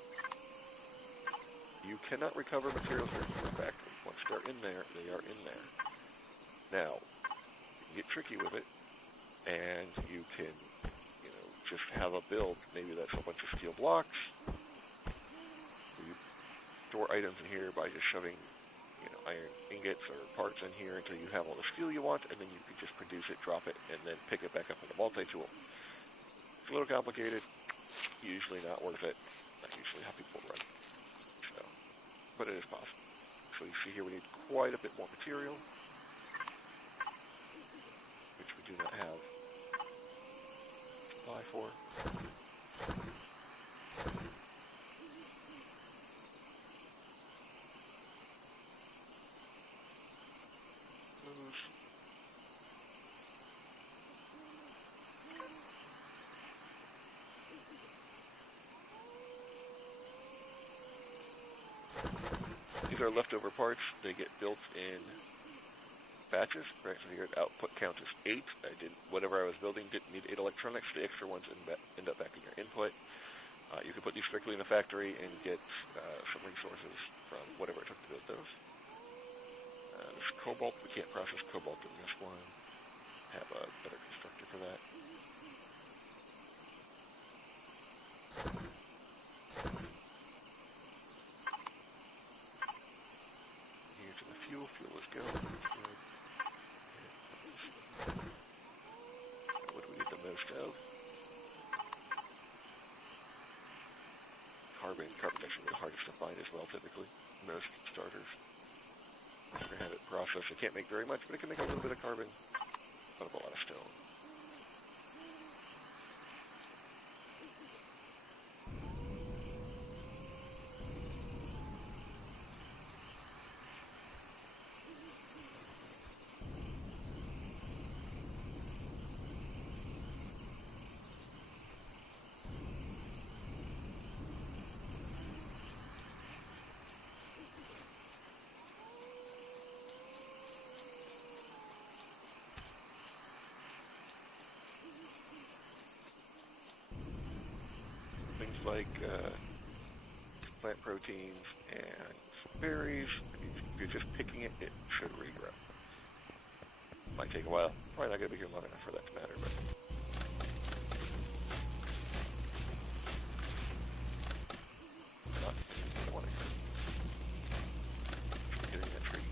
You cannot recover materials from the factory. Once they're in there, they are in there. Now, you can get tricky with it, and you can, just have a build. Maybe that's a bunch of steel blocks. You store items in here by just shoving, iron ingots or parts in here until you have all the steel you want, and then you can just produce it, drop it, and then pick it back up in the multi-tool. It's a little complicated. Usually not worth it. Not usually how people run. So, but it is possible. So you see here we need quite a bit more material, which we do not have supply for. these are leftover parts. They get built in batches, right? So your output count is 8. Whatever I was building didn't need 8 electronics. The extra ones end up back in your input. You can put these strictly in the factory and get some resources from whatever it took to build those. This cobalt, we can't process cobalt in this one. Have a better constructor for that. Here's the fuel. Fuel is good. What do we need the most of? Carbon. Carbon's actually the hardest to find as well, typically. Most starters. We're going to have it processed. It can't make very much, but it can make a little bit of carbon out of a lot of stone. Things like plant proteins and berries. If you're just picking it, it should regrow. Might take a while. Probably not going to be here long enough for that to matter, but not hitting the one here. Hitting that tree.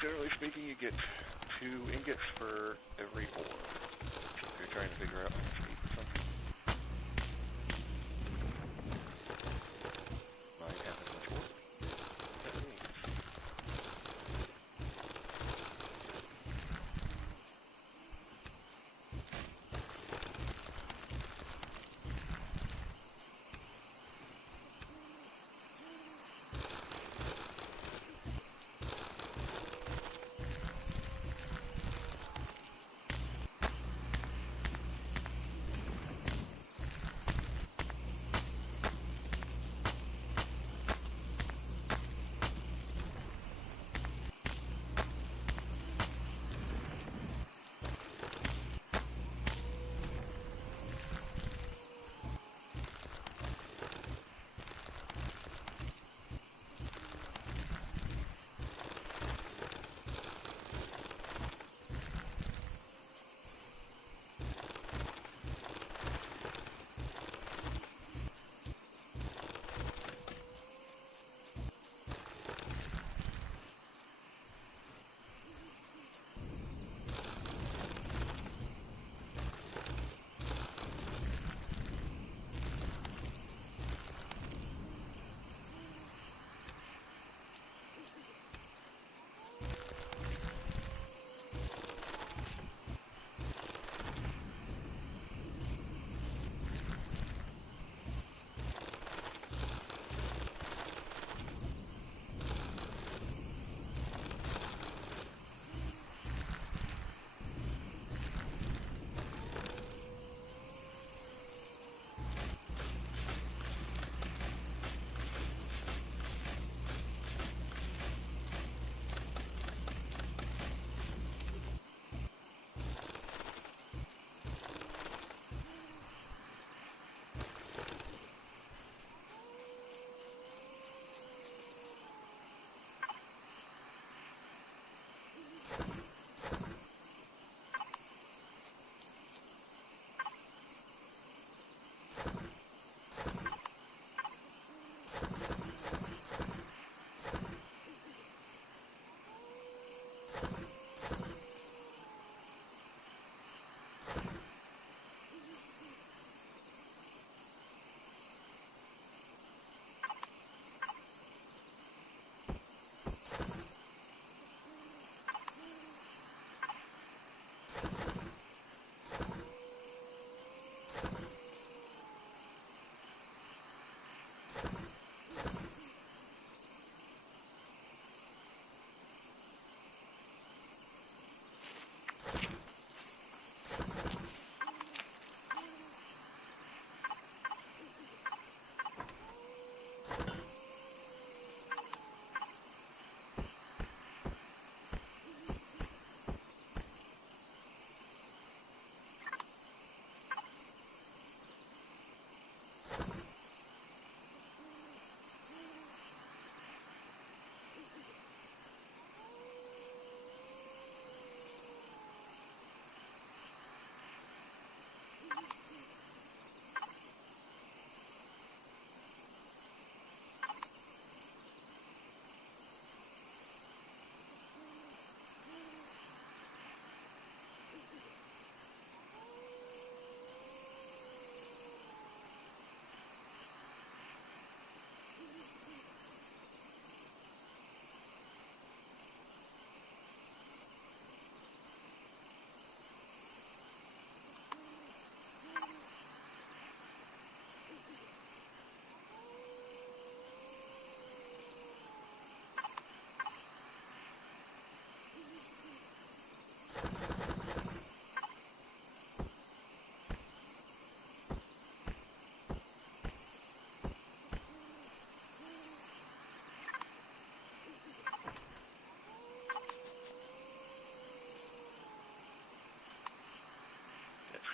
Generally speaking, you get 2 ingots for every ore. So if you're trying to figure out how much you need for something. Mine have as much ore. That means.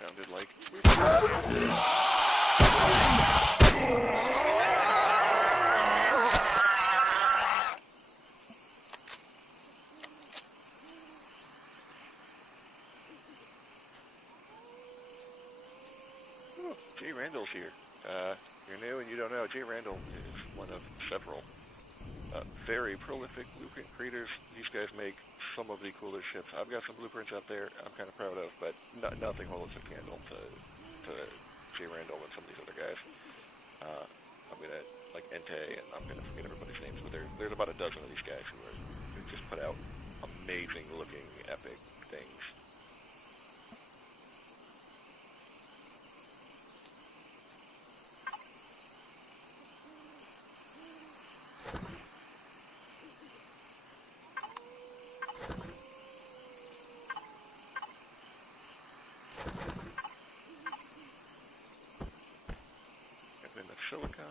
sounded like blueprints. Oh, Jay Randall's here. You're new and you don't know, Jay Randall is one of several very prolific blueprint creators. These guys make some of the coolest ships. I've got some blueprints out there I'm kind of proud of, but nothing holds a candle to Jay Randall and some of these other guys. I'm gonna like Entei, and I'm gonna forget everybody's names, but there's about a dozen of these guys who just put out amazing looking epic things. I've been enough silicon,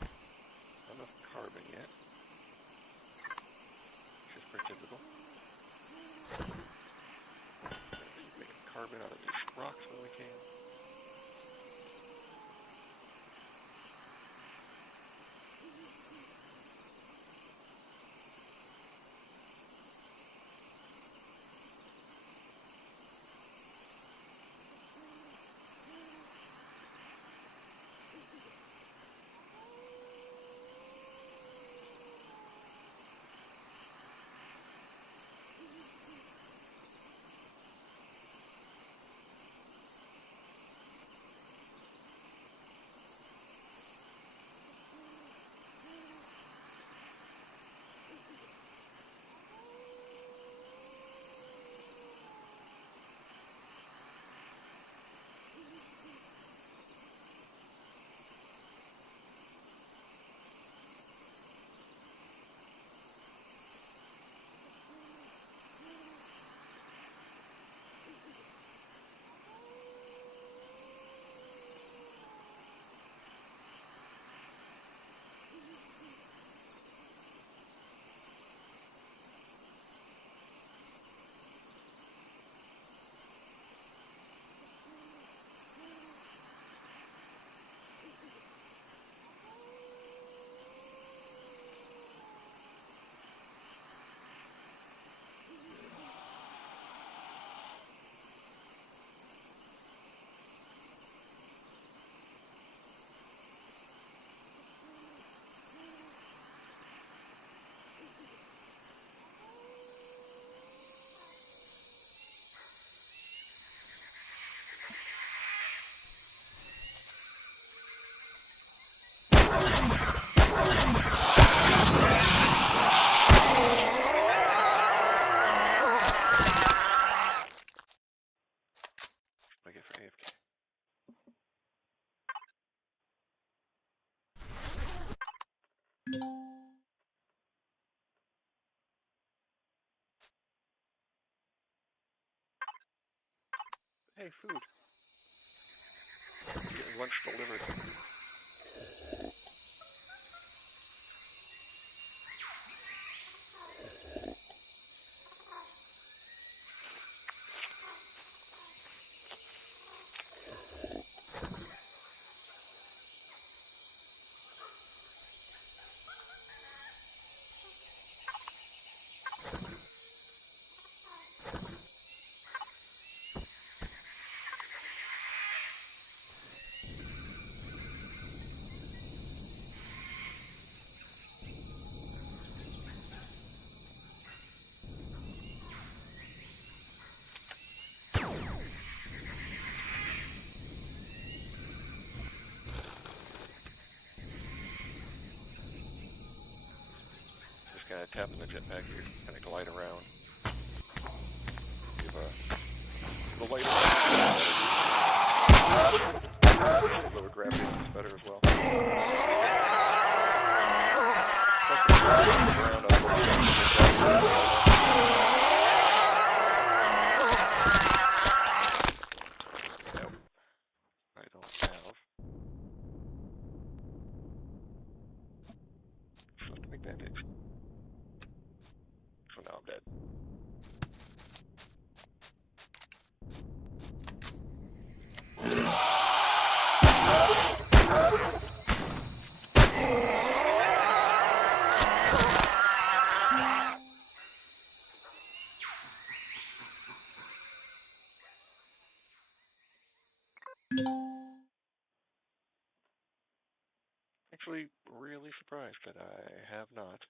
not enough carbon yet, which is pretty typical. Keep making carbon out of these rocks when we can. I get for AFK. Hey, food. Getting lunch delivered. Just kind of tapping the jetpack here, kind of glide around. Give a light lower gravity is better as well. Nope. I don't have stuff to make bandage. So now I'm dead. Actually, really surprised that I have not.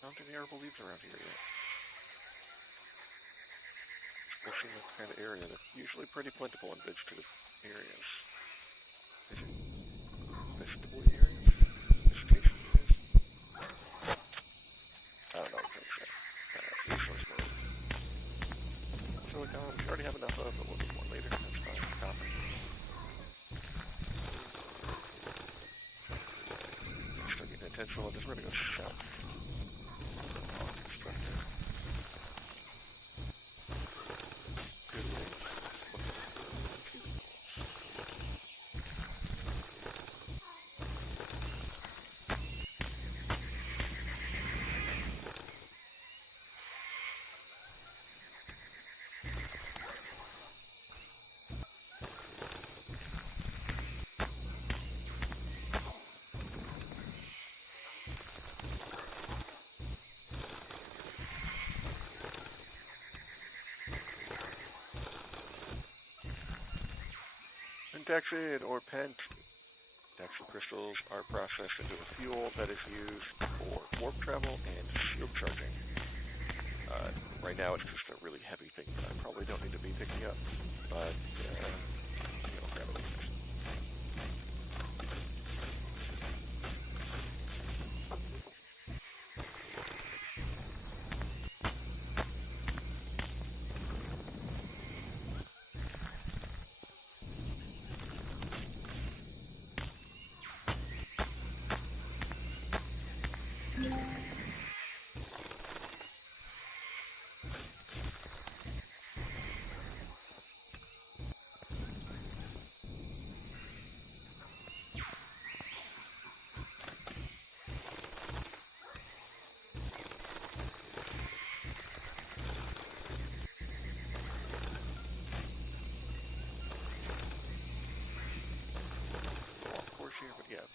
Found any herbal leaves around here yet. This seems like the kind of area that's usually pretty plentiful in vegetative areas. Is it vegetable areas? Vegetation areas? I don't know what to say. Resource mode. Silicon, we already have enough of, but we'll need more later. That's fine. Copper. Still getting intentional. I'm just running a shop. Pentaxid or pent. Pentaxid crystals are processed into a fuel that is used for warp travel and shield charging. Right now it's just a really heavy thing that I probably don't need to be picking up, but grab it later.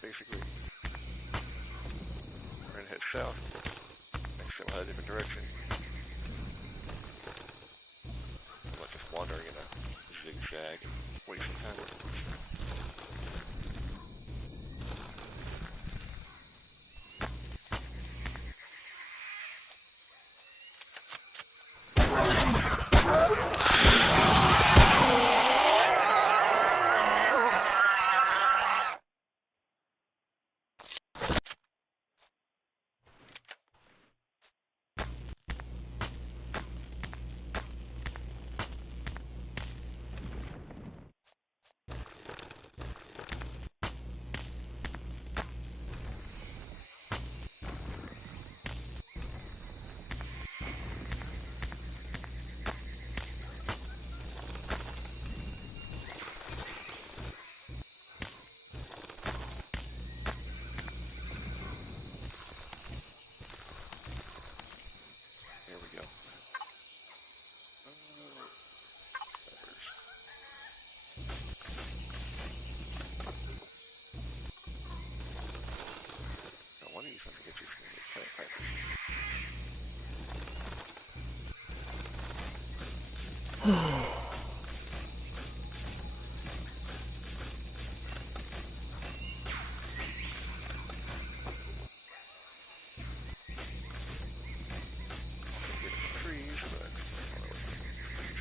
Basically, we're going to head south. Next time we'll head a different direction. I'm not just wandering in a zigzag and wasting time with it.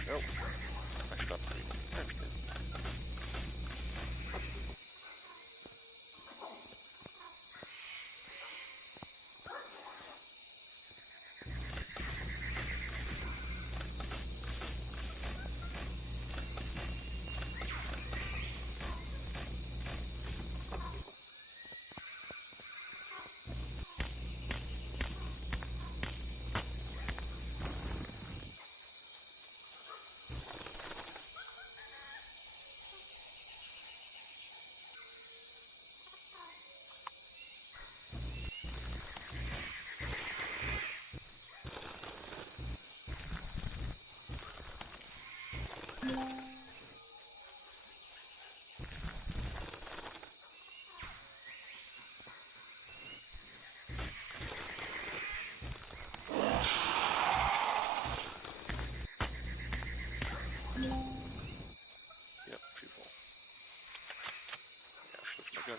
Nope. I stopped reading. That's good.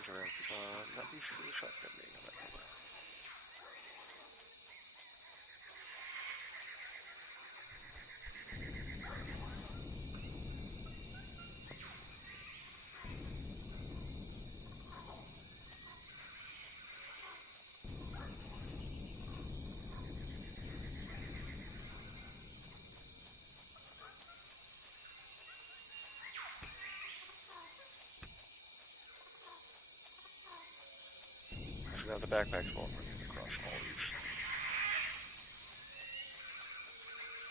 shotguns around because I'm not used to the shotgun being on that camera. So now the backpack's going running across all these.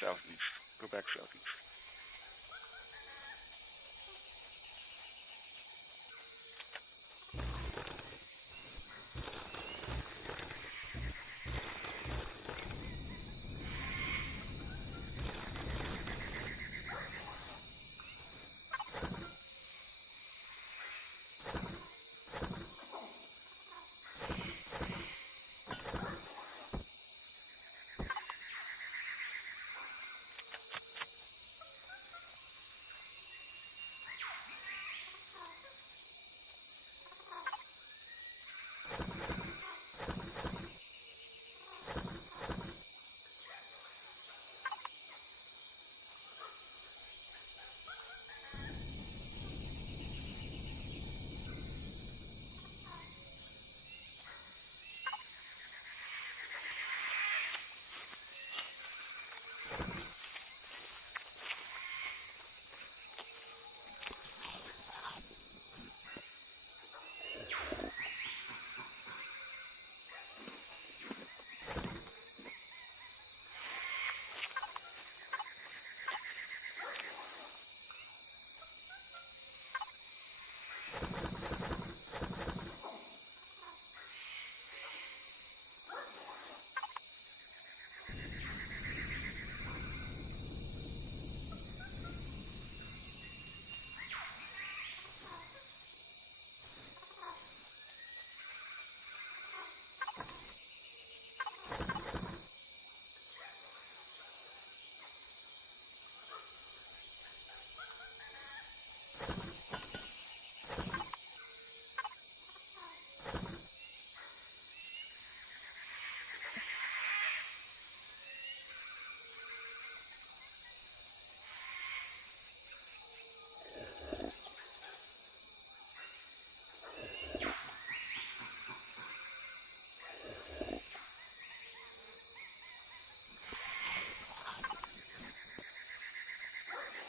Southeast. Go back southeast.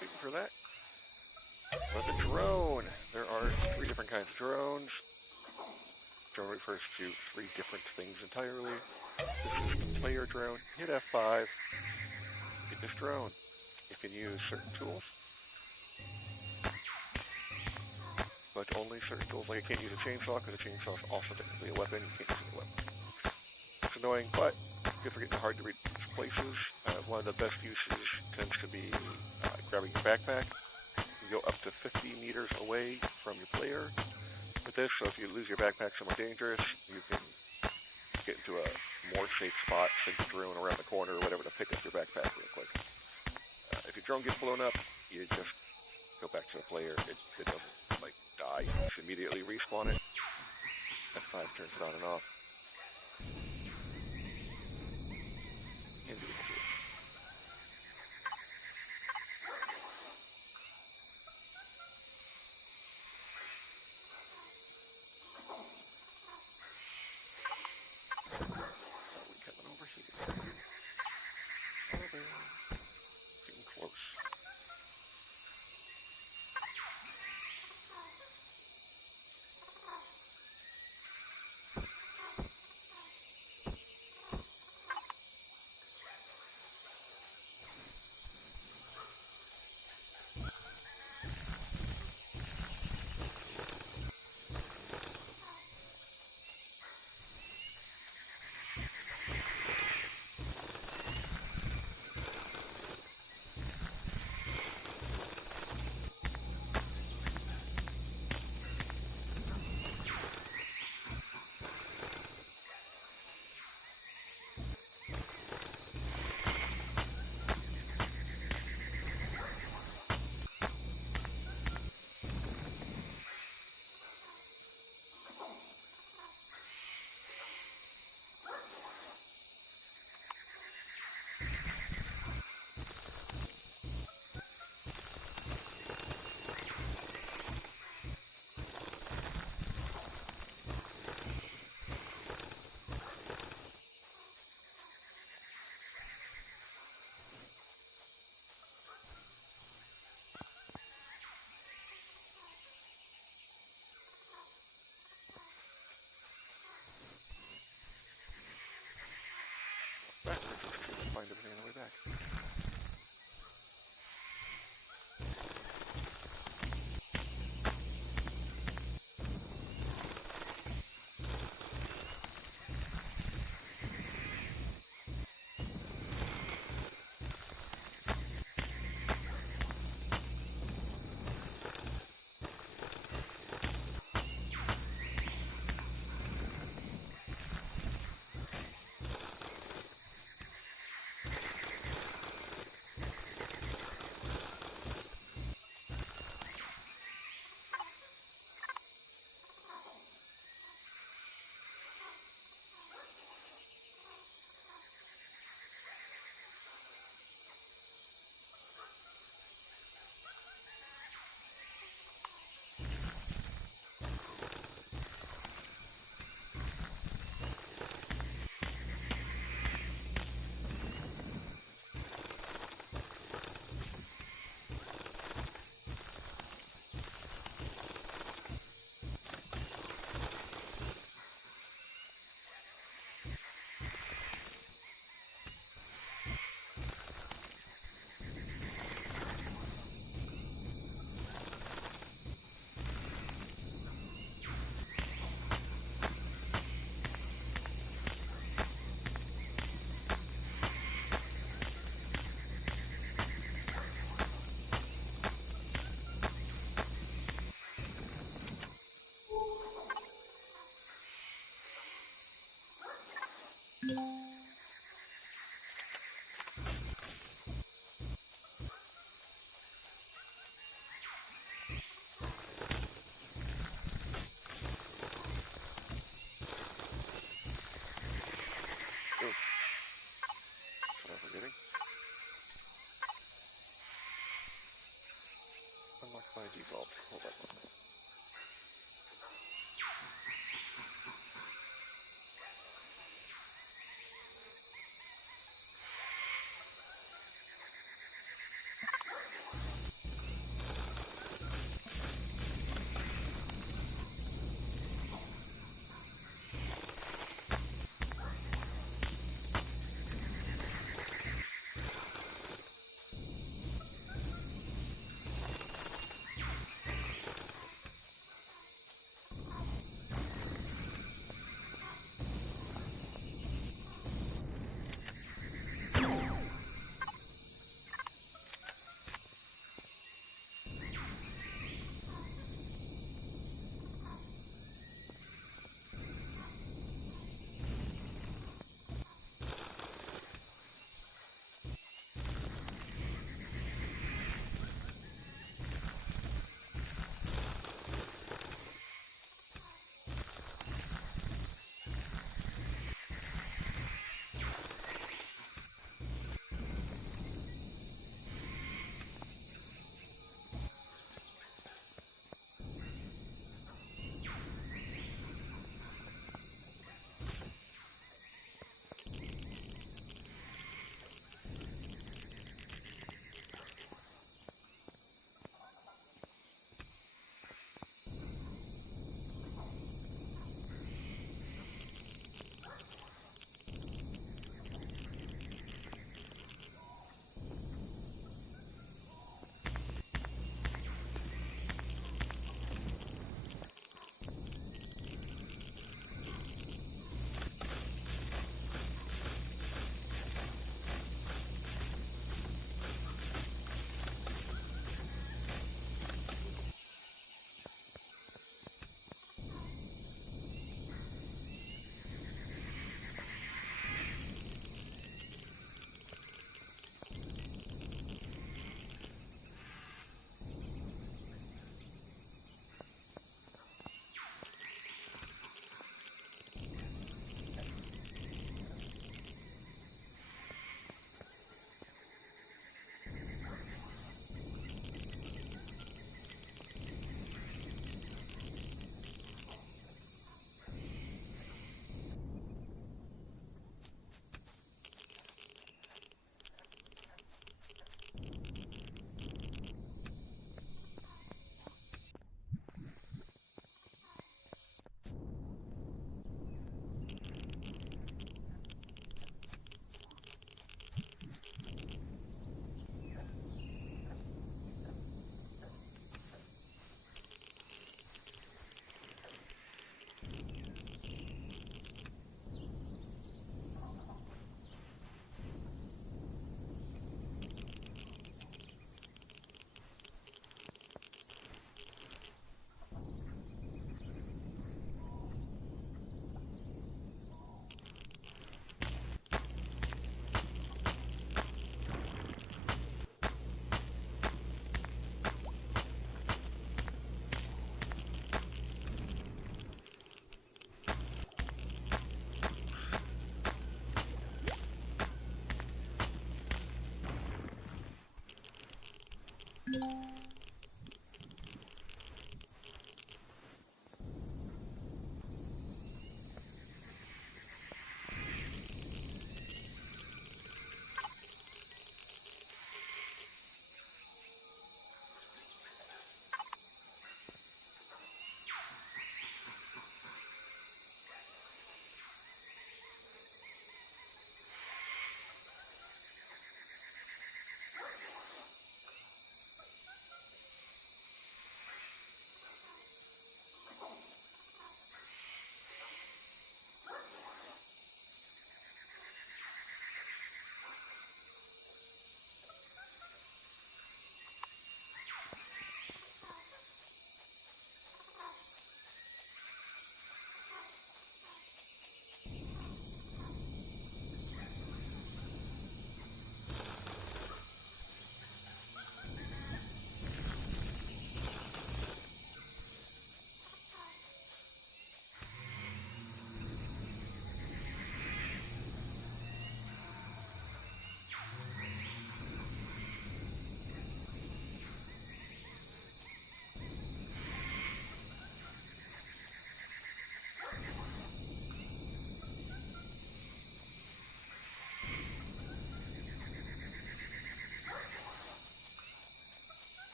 Waiting for that. But the drone. There are 3 different kinds of drones. Drone refers to 3 different things entirely. This is the player drone. Hit F5. Get this drone. It can use certain tools, but only certain tools. Like, it can't use a chainsaw because a chainsaw is also technically a weapon. You can't use a weapon. It's annoying, but good for getting hard to reach places. One of the best uses tends to be grabbing your backpack. You can go up to 50 meters away from your player with this, so if you lose your backpack somewhere dangerous, you can get into a more safe spot, send your drone around the corner or whatever to pick up your backpack real quick. If your drone gets blown up, you just go back to the player. It doesn't, like, die. You just immediately respawn it. F5 turns it on and off. Getting close. find everything on the way back. Oh, what am I forgetting? Unlock by default. Hold on.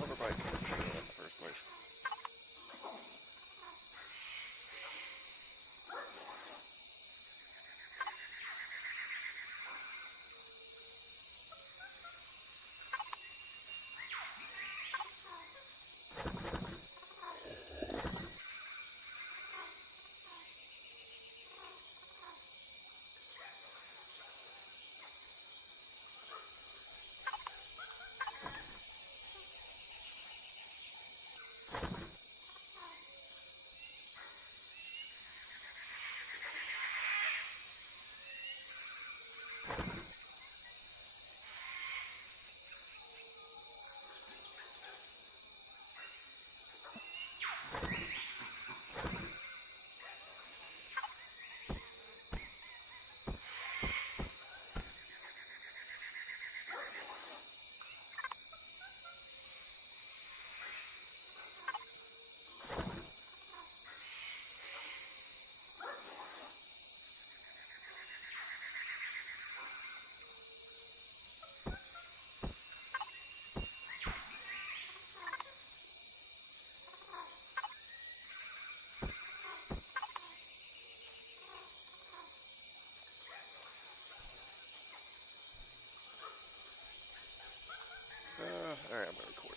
Wonder if I can do that in the first place. Alright, I'm gonna record.